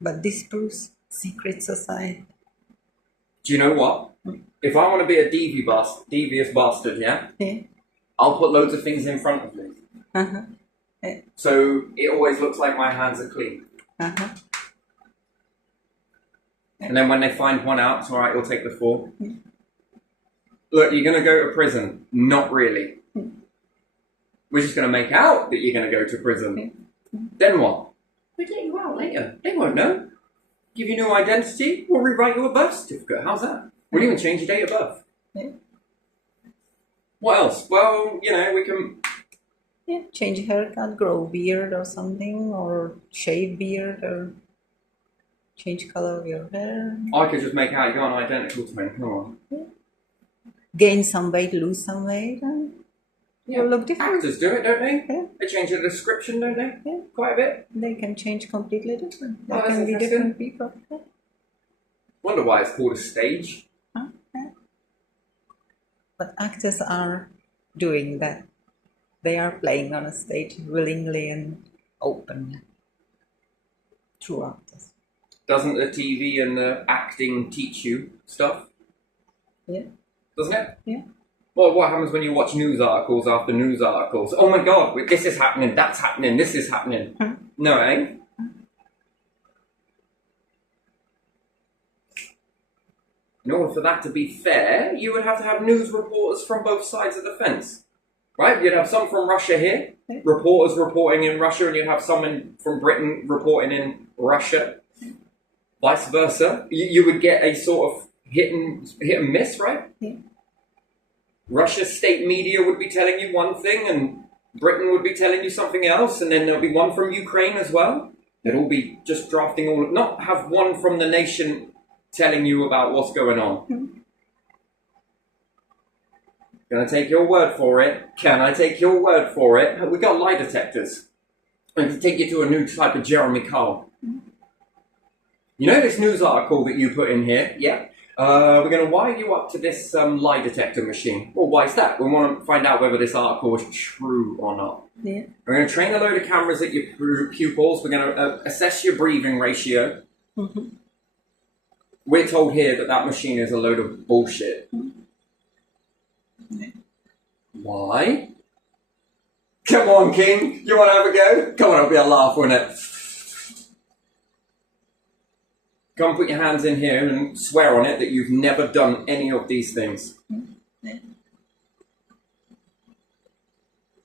But disproves secret society. Do you know what? If I want to be a devious bastard, yeah, Yeah. I'll put loads of things in front of me. Uh-huh. So it always looks like my hands are clean. Uh-huh. And then when they find one out, it's all right, you'll take the fall. Yeah. Look, you're going to go to prison. Not really. We're just going to make out that you're going to go to prison. Then what? We'll let you out later. They won't know. Give you new identity. We'll rewrite your birth certificate. How's that? We'll even change your date of birth. Yeah. What else? Well, you know, we can... Yeah, change haircut, grow beard or something, or shave beard, or change color of your hair. I could just make out you're an identical twin. Come on. Gain some weight, lose some weight, and Yeah, you'll look different. actors do it, don't they? Yeah. They change the description, don't they? Yeah. Quite a bit. They can change completely different. They Oh, that's can be interesting. different people. Yeah. Wonder why it's called a stage. Huh? Yeah. But actors are doing that. They are playing on a stage willingly and openly. True actors. Doesn't the TV and the acting teach you stuff? Yeah. Doesn't it? Yeah. Well, what happens when you watch news articles after news articles? Oh my God, this is happening, that's happening, this is happening. Huh? No, eh? In order for that to be fair, you would have to have news reporters from both sides of the fence. Right? You'd have some from Russia here, Yeah. reporters reporting in Russia, and you'd have someone from Britain reporting in Russia. Vice versa. You would get a sort of hit and miss, right? Yeah. Russia's state media would be telling you one thing, and Britain would be telling you something else, and then there'll be one from Ukraine as well. They'd all be just drafting not have one from the nation telling you about what's going on. Gonna take your word for it? Can I take your word for it? We got lie detectors. I can take you to a new type of Jeremy Kyle. You know this news article that you put in here? Yeah. We're going to wire you up to this lie detector machine. Well, why is that? We want to find out whether this article is true or not. Yeah. We're going to train a load of cameras at your pupils. We're going to assess your breathing ratio. Mm-hmm. We're told here that that machine is a load of bullshit. Yeah. Why? Come on, King. You want to have a go? Come on, it'll be a laugh, won't it? Come put your hands in here and swear on it that you've never done any of these things. Yeah.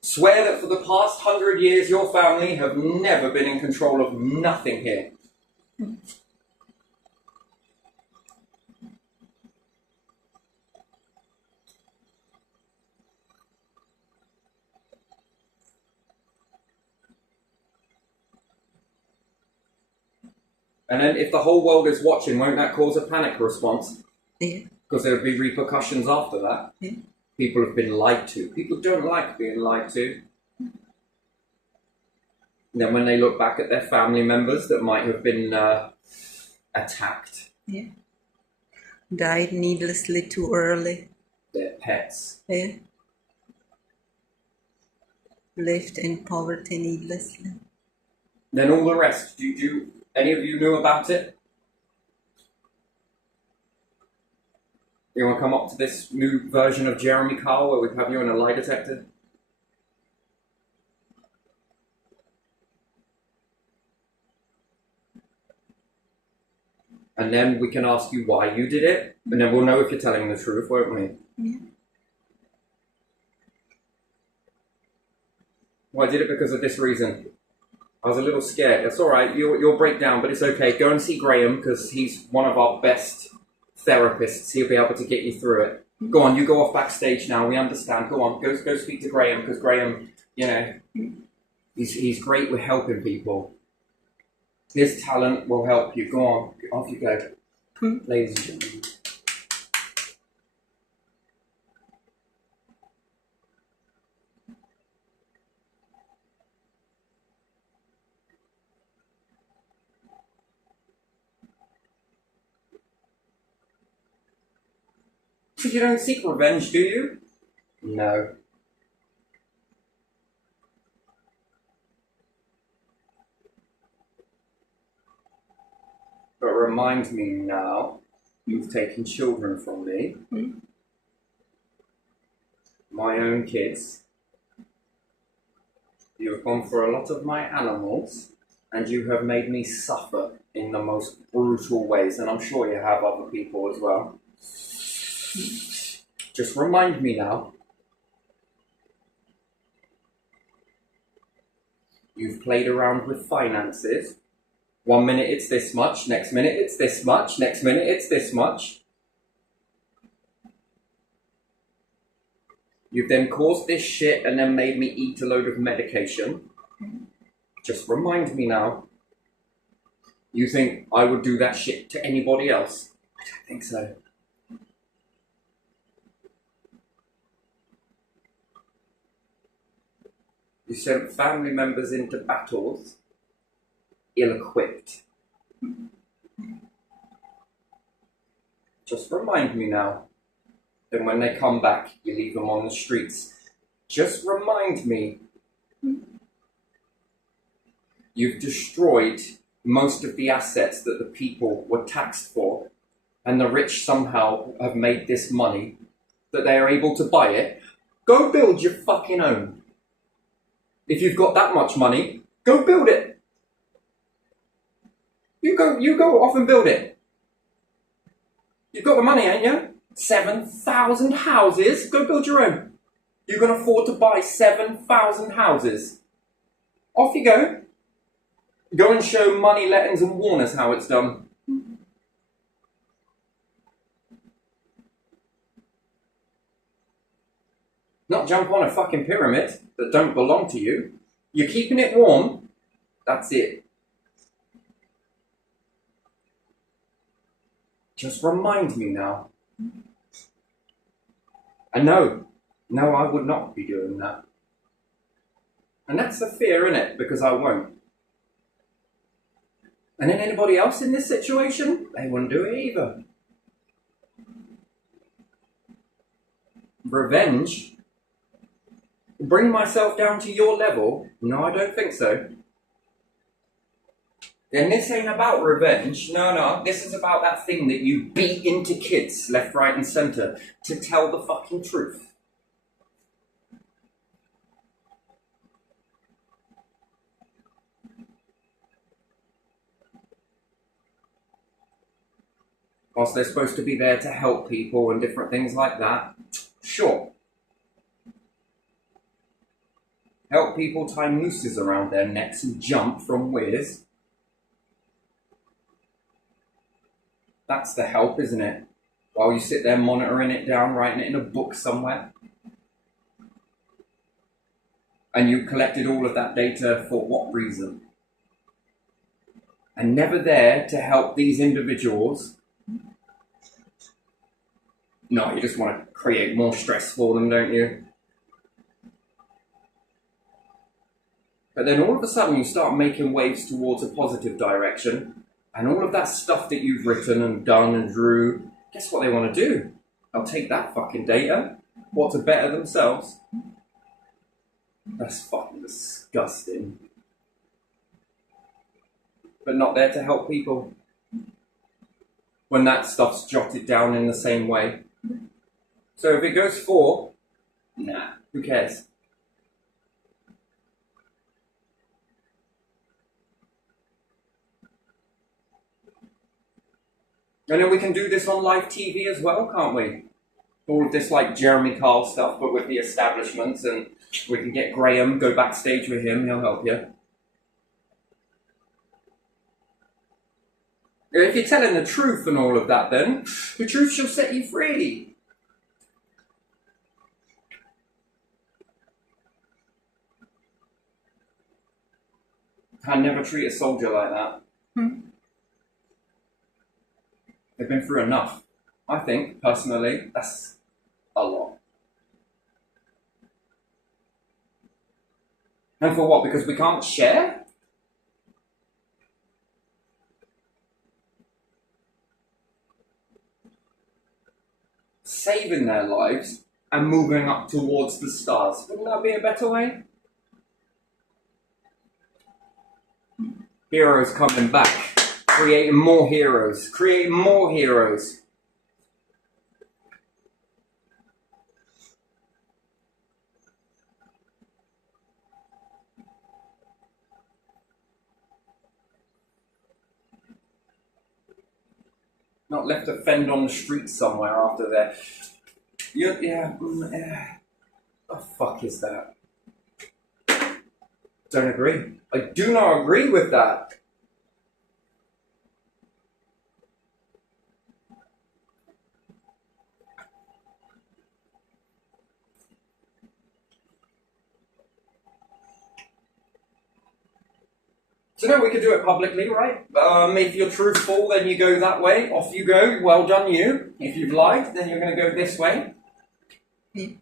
Swear that for the past 100 years your family have never been in control of nothing here. And then if the whole world is watching, won't that cause a panic response? Yeah. Because there would be repercussions after that. Yeah. People have been lied to. People don't like being lied to. And then when they look back at their family members that might have been attacked, Yeah. Died needlessly too early. their pets, Yeah. Lived in poverty needlessly. then all the rest, do any of you knew about it? You want to come up to this new version of Jeremy Kyle where we have you in a lie detector? And then we can ask you why you did it, and then we'll know if you're telling the truth, won't we? Yeah. Well, I did it because of this reason. I was a little scared. That's all right. You'll break down, but it's okay. Go and see Graham because he's one of our best therapists. He'll be able to get you through it. Go on, you go off backstage now. We understand. Go on, go speak to Graham because Graham, you know, he's great with helping people. His talent will help you. Go on, off you go, ladies and gentlemen. So you don't seek revenge, do you? No. But remind me now, You've taken children from me, my own kids. You have gone for a lot of my animals, and you have made me suffer in the most brutal ways, and I'm sure you have other people as well. Just remind me now. You've played around with finances. 1 minute it's this much, next minute it's this much, next minute it's this much. You've then caused this shit and then made me eat a load of medication. Just remind me now. You think I would do that shit to anybody else? I don't think so. You sent family members into battles ill-equipped. Just remind me now. Then when they come back, you leave them on the streets. Just remind me. You've destroyed most of the assets that the people were taxed for, and the rich somehow have made this money that they are able to buy it. Go build your fucking own. If you've got that much money, go build it. You go off and build it. You've got the money, ain't you? 7,000 houses. Go build your own. You can afford to buy 7,000 houses. Off you go. Go and show Money Lettings and Warners how it's done. Not jump on a fucking pyramid that don't belong to you. You're keeping it warm. That's it. Just remind me now. And no, I would not be doing that. And that's the fear, innit? Because I won't. And then anybody else in this situation, they wouldn't do it either. Revenge? Bring myself down to your level? No, I don't think so. Then this ain't about revenge. No, this is about that thing that you beat into kids left, right and centre to tell the fucking truth. Whilst they're supposed to be there to help people and different things like that, sure. Help people tie nooses around their necks and jump from weirs. That's the help, isn't it? While you sit there monitoring it down, writing it in a book somewhere. And you collected all of that data for what reason? And never there to help these individuals. No, you just want to create more stress for them, don't you? But then all of a sudden you start making waves towards a positive direction. And all of that stuff that you've written and done and drew, guess what they want to do? They'll take that fucking data, what, to better themselves? That's fucking disgusting. But not there to help people. When that stuff's jotted down in the same way. So if it goes 4, nah, who cares? And then we can do this on live TV as well, can't we? All of this like Jeremy Kyle stuff, but with the establishments, and we can get Graham, go backstage with him, he'll help you. If you're telling the truth and all of that, then the truth shall set you free. I never treat a soldier like that. They've been through enough. I think, personally, that's a lot. And for what? Because we can't share? Saving their lives and moving up towards the stars. Wouldn't that be a better way? Heroes coming back. Creating more heroes. Creating more heroes. Not left to fend on the street somewhere after that. Yeah. The fuck is that? Don't agree. I do not agree with that. So now we could do it publicly, right? If you're truthful, then you go that way. Off you go. Well done, you. If you've lied, then you're going to go this way. Yeah.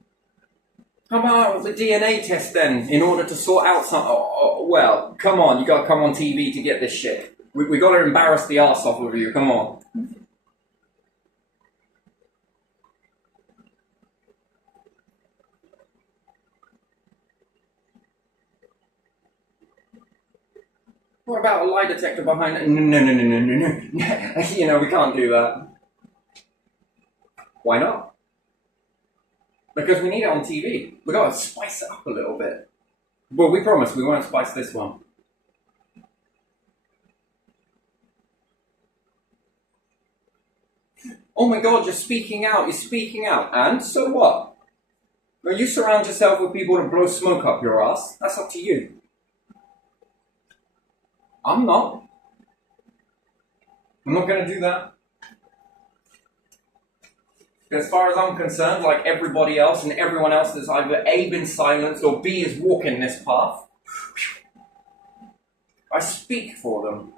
How about the DNA test then, in order to sort out some... well, come on, you got to come on TV to get this shit. We got to embarrass the arse off of you, come on. What about a lie detector behind it? No. You know, we can't do that. Why not? Because we need it on TV. We got to spice it up a little bit. Well, we promise we won't spice this one. Oh my God, you're speaking out. And so what? Well, you surround yourself with people to blow smoke up your ass. That's up to you. I'm not. I'm not going to do that. As far as I'm concerned, like everybody else and everyone else that's either A, been silenced or B, is walking this path, I speak for them.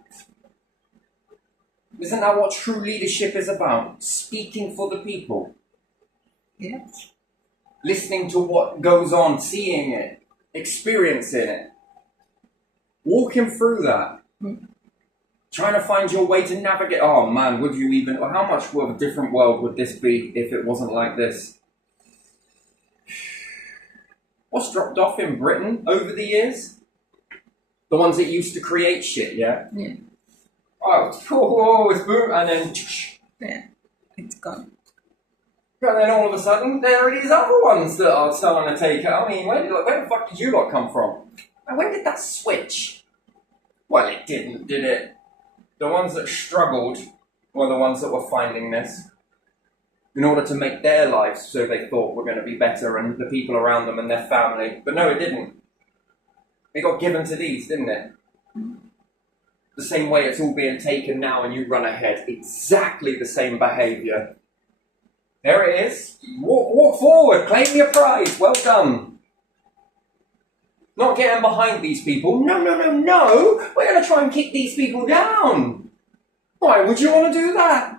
Isn't that what true leadership is about? Speaking for the people. Yes. Listening to what goes on, seeing it, experiencing it. Walking through that. Trying to find your way to navigate. Oh man, would you even... How much of a different world would this be if it wasn't like this? What's dropped off in Britain over the years? The ones that used to create shit, yeah? Yeah. Oh, it's boom, and then... Yeah. It's gone. And then all of a sudden, there are these other ones that are starting to take it. I mean, where the fuck did you lot come from? And when did that switch? Well, it didn't, did it? The ones that struggled were the ones that were finding this in order to make their lives so they thought were going to be better, and the people around them and their family. But no, it didn't. It got given to these, didn't it? The same way it's all being taken now and you run ahead. Exactly the same behaviour. There it is. Walk forward. Claim your prize. Well done. Not getting behind these people. No. We're going to try and kick these people down. Why would you want to do that?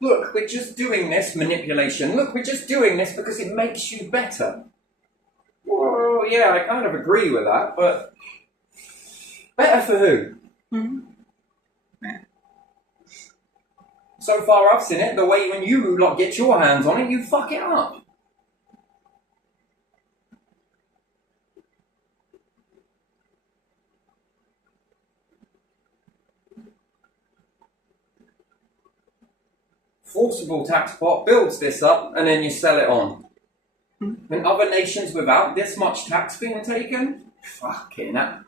Look, we're just doing this manipulation. Look, we're just doing this because it makes you better. Well, yeah, I kind of agree with that, but better for who? Mm-hmm. Yeah. So far I've seen it, the way when you lot get your hands on it, you fuck it up. Forcible tax pot builds this up and then you sell it on. Mm-hmm. And other nations without this much tax being taken, fucking hell.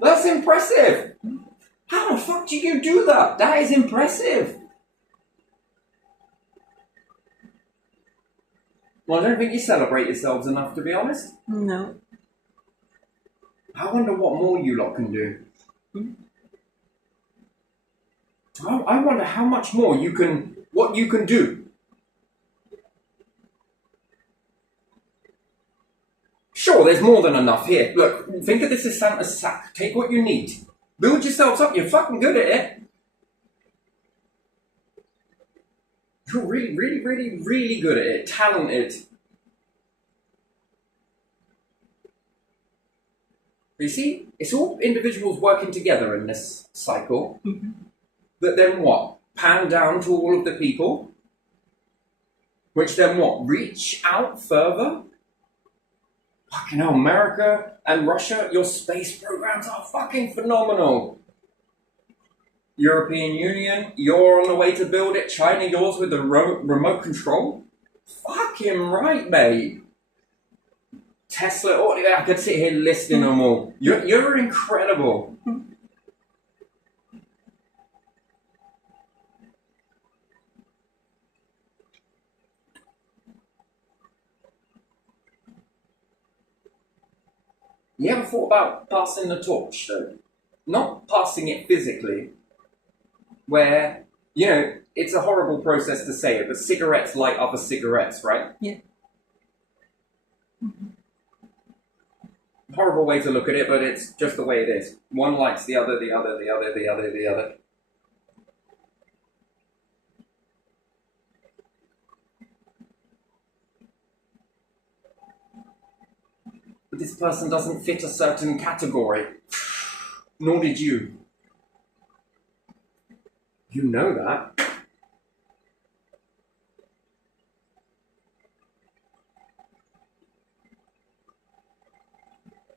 That's impressive. How the fuck do you do that? That is impressive. Well, I don't think you celebrate yourselves enough, to be honest. No. I wonder what more you lot can do. I wonder how much more what you can do. Sure, there's more than enough here. Look, think of this as Santa's sack. Take what you need. Build yourselves up. You're fucking good at it. You're really good at it. Talented. You see, it's all individuals working together in this cycle. Mm-hmm. That then what? Pan down to all of the people. Which then what? Reach out further. Fucking hell, America and Russia, your space programs are fucking phenomenal. European Union, you're on the way to build it. China, yours with the remote control. Fucking right, mate. Tesla, oh, yeah, I could sit here listing them all. You're incredible. You ever thought about passing the torch, though? Not passing it physically, where, you know, it's a horrible process to say it, but cigarettes light other cigarettes, right? Yeah. Horrible way to look at it, but it's just the way it is. One lights the other, the other, the other, the other, the other. But this person doesn't fit a certain category. Nor did you. You know that.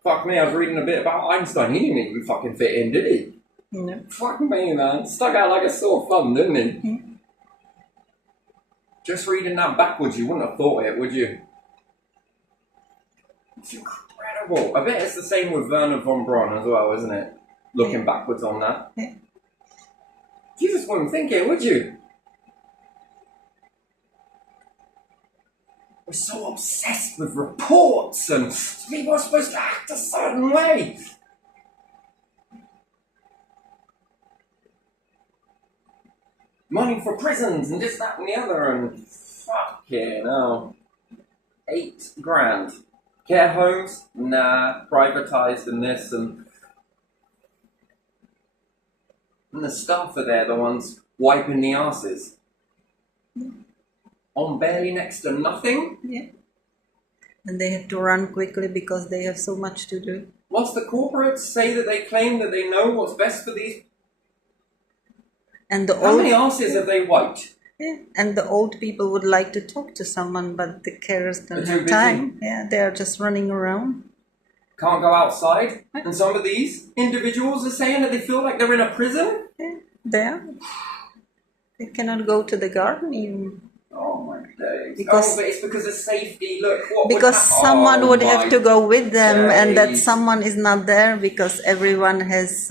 Fuck me, I was reading a bit about Einstein. He didn't even fucking fit in, did he? No. Fuck me, man. Stuck out like a sore thumb, didn't he? Mm. Just reading that backwards, you wouldn't have thought it, would you? It's incredible. I bet it's the same with Werner von Braun as well, isn't it? Looking backwards on that. Yeah. You just wouldn't think it, would you? We're so obsessed with reports and people are supposed to act a certain way. Money for prisons and this, that and the other and fucking hell. 8 grand. Care homes? Nah. Privatised and this and the staff are there, the ones wiping the asses. On barely next to nothing? Yeah. And they have to run quickly because they have so much to do. Whilst the corporates say that they claim that they know what's best for these... And the How many asses have they wiped? Yeah. And the old people would like to talk to someone, but the carers don't They're too have time. Yeah, they are just running around. Can't go outside? And some of these individuals are saying that they feel like they're in a prison? Yeah, they are. They cannot go to the garden even. Oh my days. Because- but it's because of safety. Look, what Because someone would have to go with them, my and that days. someone is not there because everyone has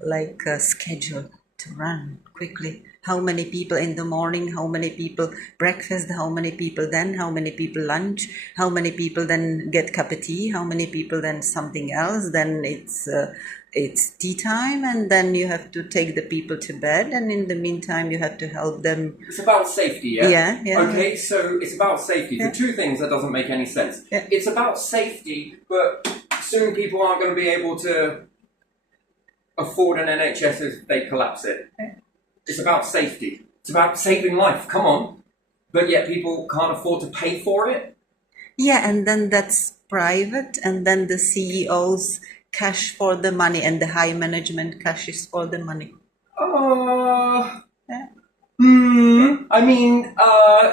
like a schedule to run quickly. How many people in the morning, how many people breakfast, how many people then, how many people lunch, how many people then get cup of tea, how many people then something else, then it's tea time, and then you have to take the people to bed, and in the meantime you have to help them. It's about safety, yeah? Yeah, yeah. Okay, so it's about safety. Yeah. For two things, that doesn't make any sense. Yeah. It's about safety, but soon people aren't going to be able to afford an NHS if they collapse it. Yeah. It's about safety. It's about saving life. Come on. But yet people can't afford to pay for it? Yeah, and then that's private, and then the CEOs cash for the money, and the high management cashes for the money. Yeah. I mean,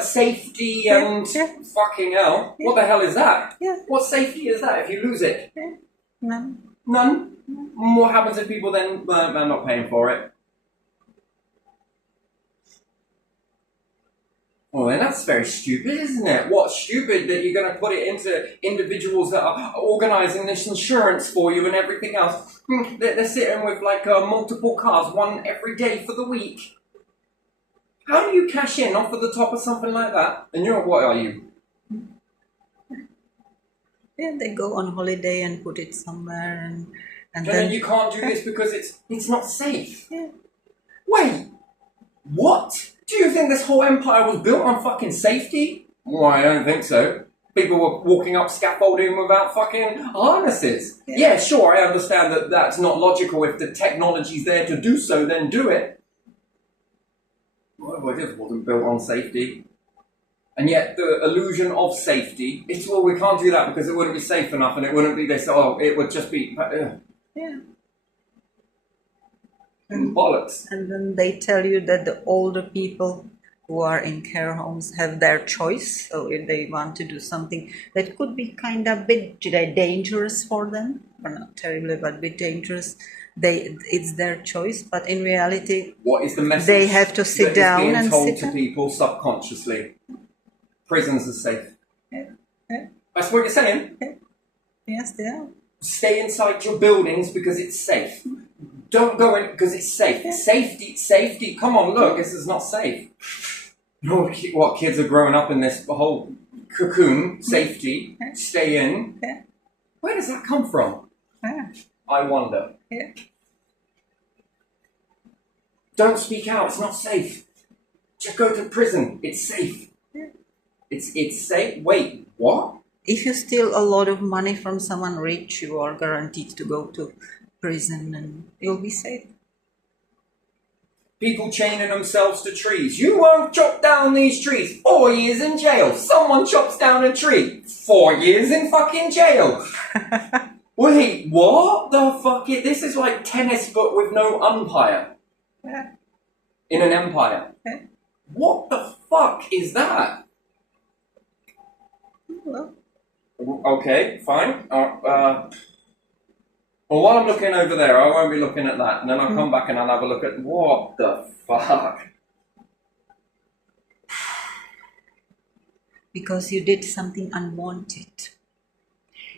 safety and Yeah. fucking hell. What the hell is that? Yeah. What safety is that if you lose it? Yeah. No. None. What happens if people then are not paying for it? Well, then that's very stupid, isn't it? What's stupid that you're going to put it into individuals that are organising this insurance for you and everything else? They're sitting with like multiple cars, one every day for the week. How do you cash in off of the top of something like that? And what are you? Yeah, they go on holiday and put it somewhere, and And then then you can't do this because it's not safe. Yeah. Wait, what? Do you think this whole empire was built on fucking safety? Well, I don't think so. People were walking up scaffolding without fucking harnesses. Yeah, sure, I understand that that's not logical. If the technology's there to do so, then do it. Well, it just wasn't built on safety. And yet the illusion of safety, it's, well, we can't do that because it wouldn't be safe enough and it wouldn't be this, oh, it would just be... yeah. bollocks. And then they tell you that the older people who are in care homes have their choice. So if they want to do something that could be kind of bit dangerous for them, or not terribly, but a bit dangerous, it's their choice. But in reality, What is the message they have to sit that is down being and told sit to down? people subconsciously? prisons are safe. Yeah. Yeah. That's what you're saying? Yes, they are. Stay inside your buildings because it's safe. Don't go in because it's safe. Yeah. Safety. Come on, look, this is not safe. You know what? Kids are growing up in this whole cocoon, safety, Yeah. stay in. Yeah. Where does that come from? Yeah. I wonder. Yeah. Don't speak out, it's not safe. Just go to prison, it's safe. Yeah. It's safe. Wait, what? If you steal a lot of money from someone rich, you are guaranteed to go to prison and you'll be safe. People chaining themselves to trees. You won't chop down these trees. 4 years in jail. Someone chops down a tree. 4 years in fucking jail. Wait, what the fuck? This is like tennis but with no umpire. Yeah. In an empire. Yeah. What the fuck is that? Well, Okay, fine. Well, while I'm looking over there, I won't be looking at that. And then I'll come back and I'll have a look at what the fuck. because you did something unwanted.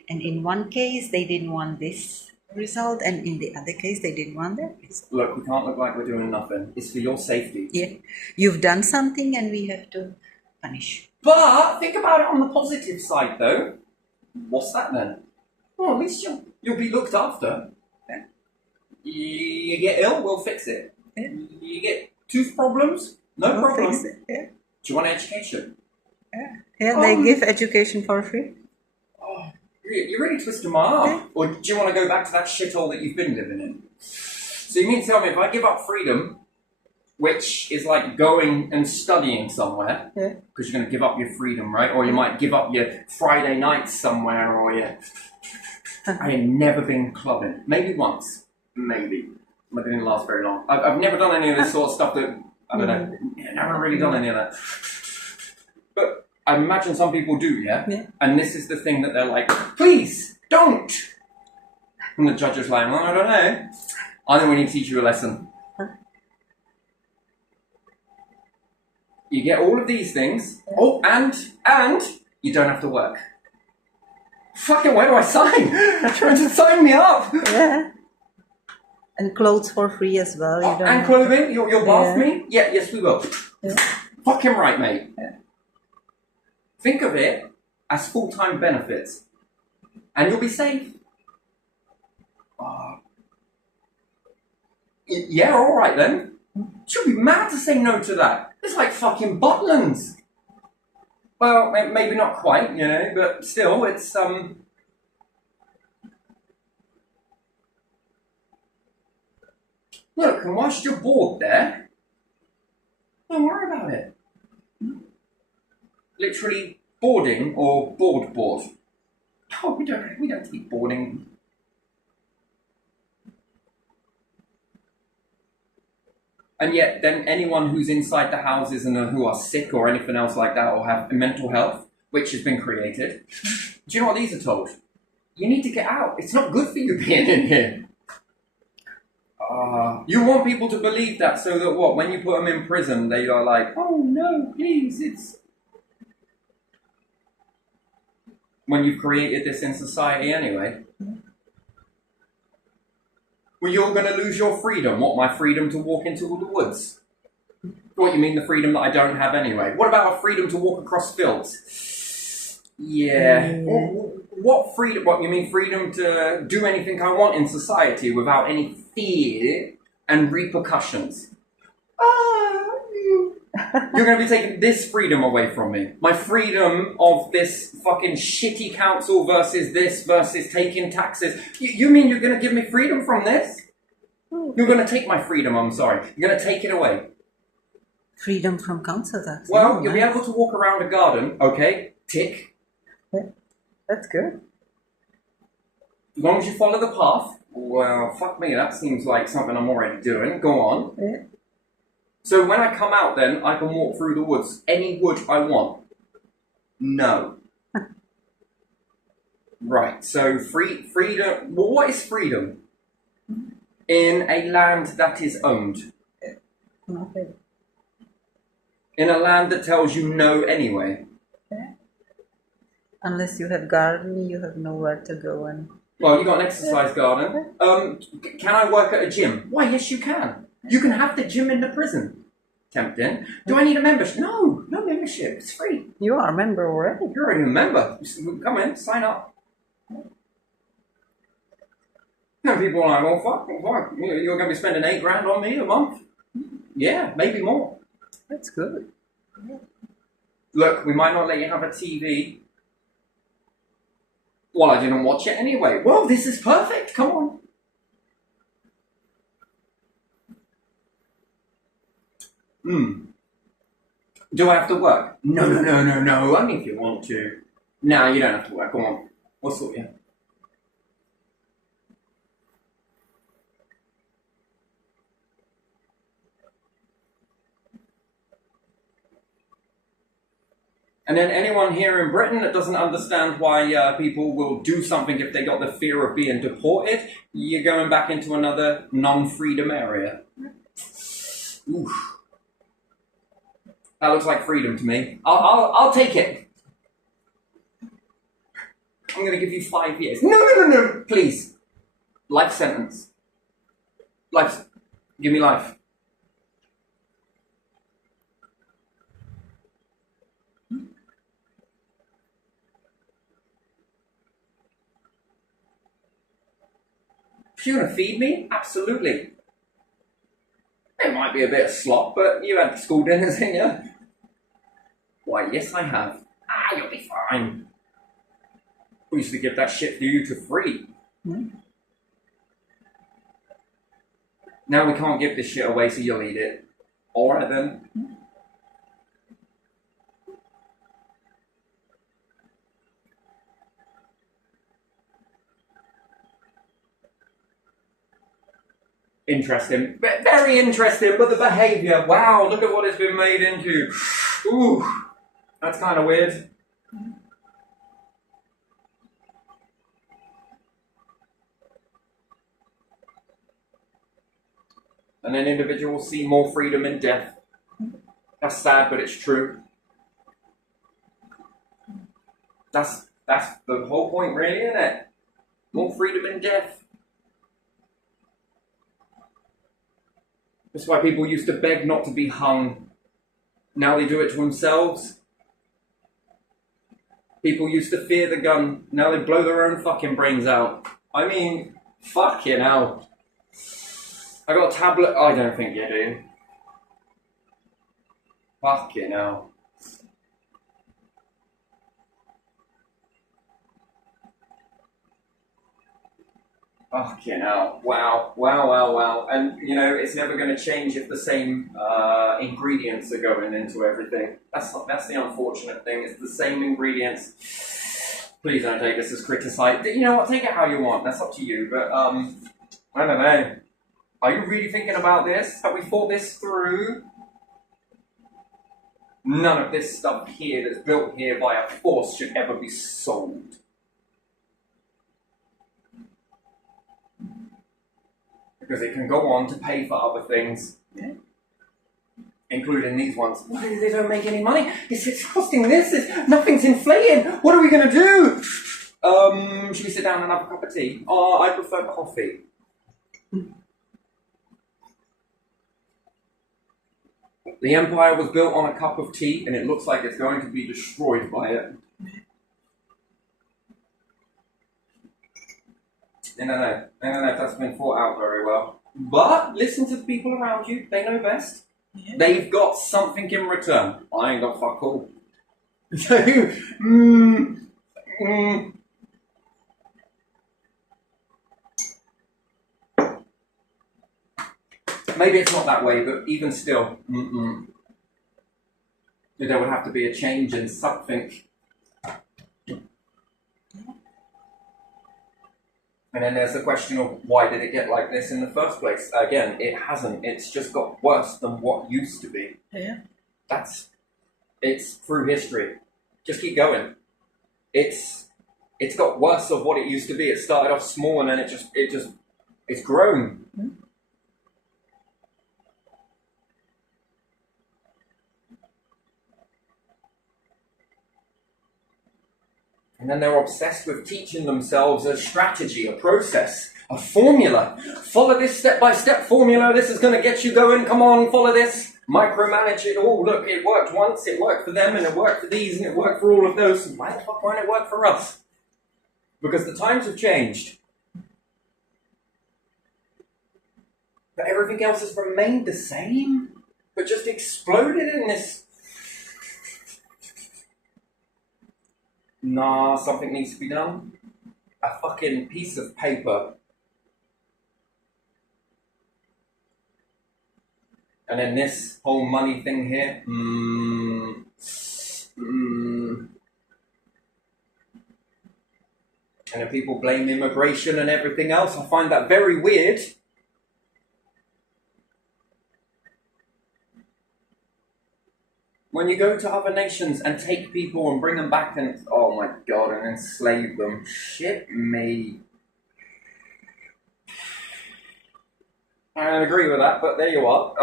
And in one case, they didn't want this result, and in the other case, they didn't want that result. Look, we can't look like we're doing nothing. It's for your safety. Yeah, you've done something, and we have to punish. But think about it on the positive side, though. What's that then? Well, at least you'll be looked after. Yeah. You get ill, we'll fix it. Yeah. You get tooth problems, no We'll problem. fix it, yeah. Do you want education? Yeah, they give education for free. Oh, you're really twisting my arm. Yeah. Or do you want to go back to that shithole that you've been living in? So you mean to tell me if I give up freedom, which is like going and studying somewhere, Yeah. because you're going to give up your freedom, right? Or you might give up your Friday nights somewhere, or your... I have never been clubbing. Maybe once. Maybe. But it didn't last very long. I've never done any of this sort of stuff that... I don't know. Never really done any of that. But I imagine some people do, yeah? Yeah. And this is the thing that they're like, please, don't! And the judge is like, well, I don't know. I think we need to teach you a lesson. You get all of these things. Oh, and you don't have to work. Fucking, where do I sign? Trying to sign me up. Yeah. And clothes for free as well. You don't And have clothing? You'll bath Yeah. me? Yeah, yes, we will. Yeah. Fucking right, mate. Yeah. Think of it as full-time benefits. And you'll be safe. Yeah, all right then. She'll be mad to say no to that. It's like fucking Butlins. Well, maybe not quite, you know, but still, it's Look, and whilst you're bored there, don't worry about it. Literally boarding or board. Oh, we don't keep boarding. And yet, then anyone who's inside the houses and who are sick or anything else like that or have mental health, which has been created, do you know what these are told? You need to get out. It's not good for you being in here. You want people to believe that so that what? When you put them in prison, they are like, oh no, please, it's... When you've created this in society anyway. Well, you're going to lose your freedom. What, my freedom to walk into the woods? What, you mean the freedom that I don't have anyway? What about a freedom to walk across fields? Yeah. What freedom? What, you mean freedom to do anything I want in society without any fear and repercussions? You're going to be taking this freedom away from me. My freedom of this fucking shitty council versus taking taxes. You mean you're going to give me freedom from this? You're going to take my freedom, I'm sorry. You're going to take it away. freedom from council tax. Well, you'll be able to walk around a garden, okay? Tick. Yeah, that's good. As long as you follow the path. Well, fuck me, that seems like something I'm already doing. Go on. Yeah. So when I come out then, I can walk through the woods. Any wood I want. No. Right, so freedom... Well, what is freedom? In a land that is owned. Okay. In a land that tells you no anyway. Unless you have garden, you have nowhere to go and. Well, you got an exercise garden. Can I work at a gym? Why, yes, you can. You can have the gym in the prison. Tempting. Do I need a membership? No, no membership. It's free. You are a member already. You're already a member. Come in, sign up. And people are like, well, fuck, you're going to be spending $8,000 on me a month? Yeah, maybe more. That's good. Look, we might not let you have a TV. Well, I didn't watch it anyway. Well, this is perfect. Come on. Do I have to work? No. Only if you want to. No, you don't have to work. Come on. We'll sort you. And then anyone here in Britain that doesn't understand why people will do something if they got the fear of being deported, you're going back into another non-freedom area. Oof. That looks like freedom to me. I'll take it. I'm going to give you 5 years. No. Please. Life sentence. Life. Give me life. If you're going to feed me, absolutely. It might be a bit of slop, but you had school dinners, didn't you? Why, yes, I have. You'll be fine. We used to give that shit to you for free. Now we can't give this shit away, so you'll eat it. Alright then. Interesting. Very interesting, but the behaviour, wow, look at what it's been made into. Ooh, that's kind of weird. And then individuals see more freedom in death. That's sad, but it's true. That's the whole point, really, isn't it? More freedom in death. That's why people used to beg not to be hung. Now they do it to themselves. People used to fear the gun. Now they blow their own fucking brains out. I mean, fucking hell. I got a tablet. I don't think you do. Fucking hell. Fucking hell. Wow. And, you know, it's never going to change if the same ingredients are going into everything. That's the unfortunate thing. It's the same ingredients. Please don't take this as criticism. You know what? Take it how you want. That's up to you. But, I don't know. Are you really thinking about this? Have we thought this through? None of this stuff here that's built here by a force should ever be sold. Because it can go on to pay for other things, including these ones. They don't make any money. It's costing this. Nothing's inflating. What are we going to do? Should we sit down and have a cup of tea? I prefer coffee. The empire was built on a cup of tea, and it looks like it's going to be destroyed by it. No, that's been thought out very well. But listen to the people around you. They know best. Yeah. They've got something in return. I ain't got fuck all. Maybe it's not that way, but even still, there would have to be a change in something. And then there's the question of why did it get like this in the first place? Again, it hasn't. It's just got worse than what used to be. Yeah. It's through history. Just keep going. It's got worse of what it used to be. It started off small and then it's grown. Mm-hmm. And then they're obsessed with teaching themselves a strategy, a process, a formula. Follow this step-by-step formula. This is going to get you going. Come on, follow this. Micromanage it. Oh, look, it worked once. It worked for them, and it worked for these, and it worked for all of those. Why the fuck won't it work for us? Because the times have changed. But everything else has remained the same, but just exploded in this. Nah, something needs to be done. A fucking piece of paper. And then this whole money thing here. And then people blame immigration and everything else. I find that very weird. When you go to other nations and take people and bring them back and, oh my god, and enslave them. Shit me. I don't agree with that, but there you are.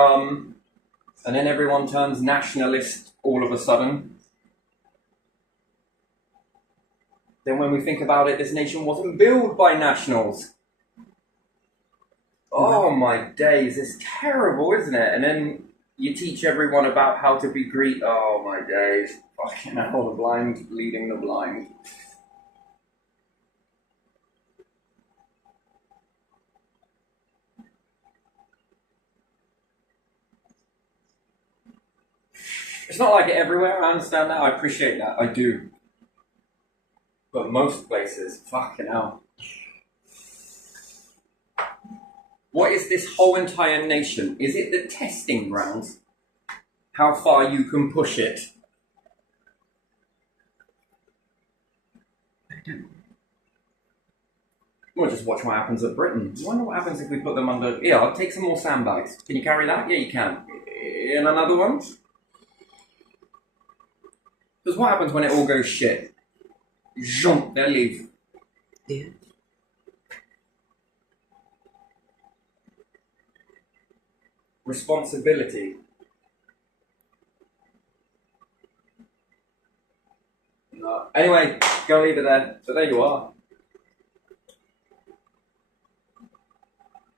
And then everyone turns nationalist all of a sudden. Then when we think about it, this nation wasn't built by nationals. Oh my days, it's terrible, isn't it? And then you teach everyone about how to be Greek. Oh my days. Fucking hell, the blind leading the blind. It's not like it everywhere, I understand that, I appreciate that, I do. But most places, fucking hell. What is this whole entire nation? Is it the testing grounds? How far you can push it? I don't know. We'll just watch what happens at Britain. I wonder what happens if we put them under... Yeah, I'll take some more sandbags. Can you carry that? Yeah, you can. And another one? Because what happens when it all goes shit? Jump, they leave. Yeah. Responsibility. No. Anyway, go leave it there. So there you are.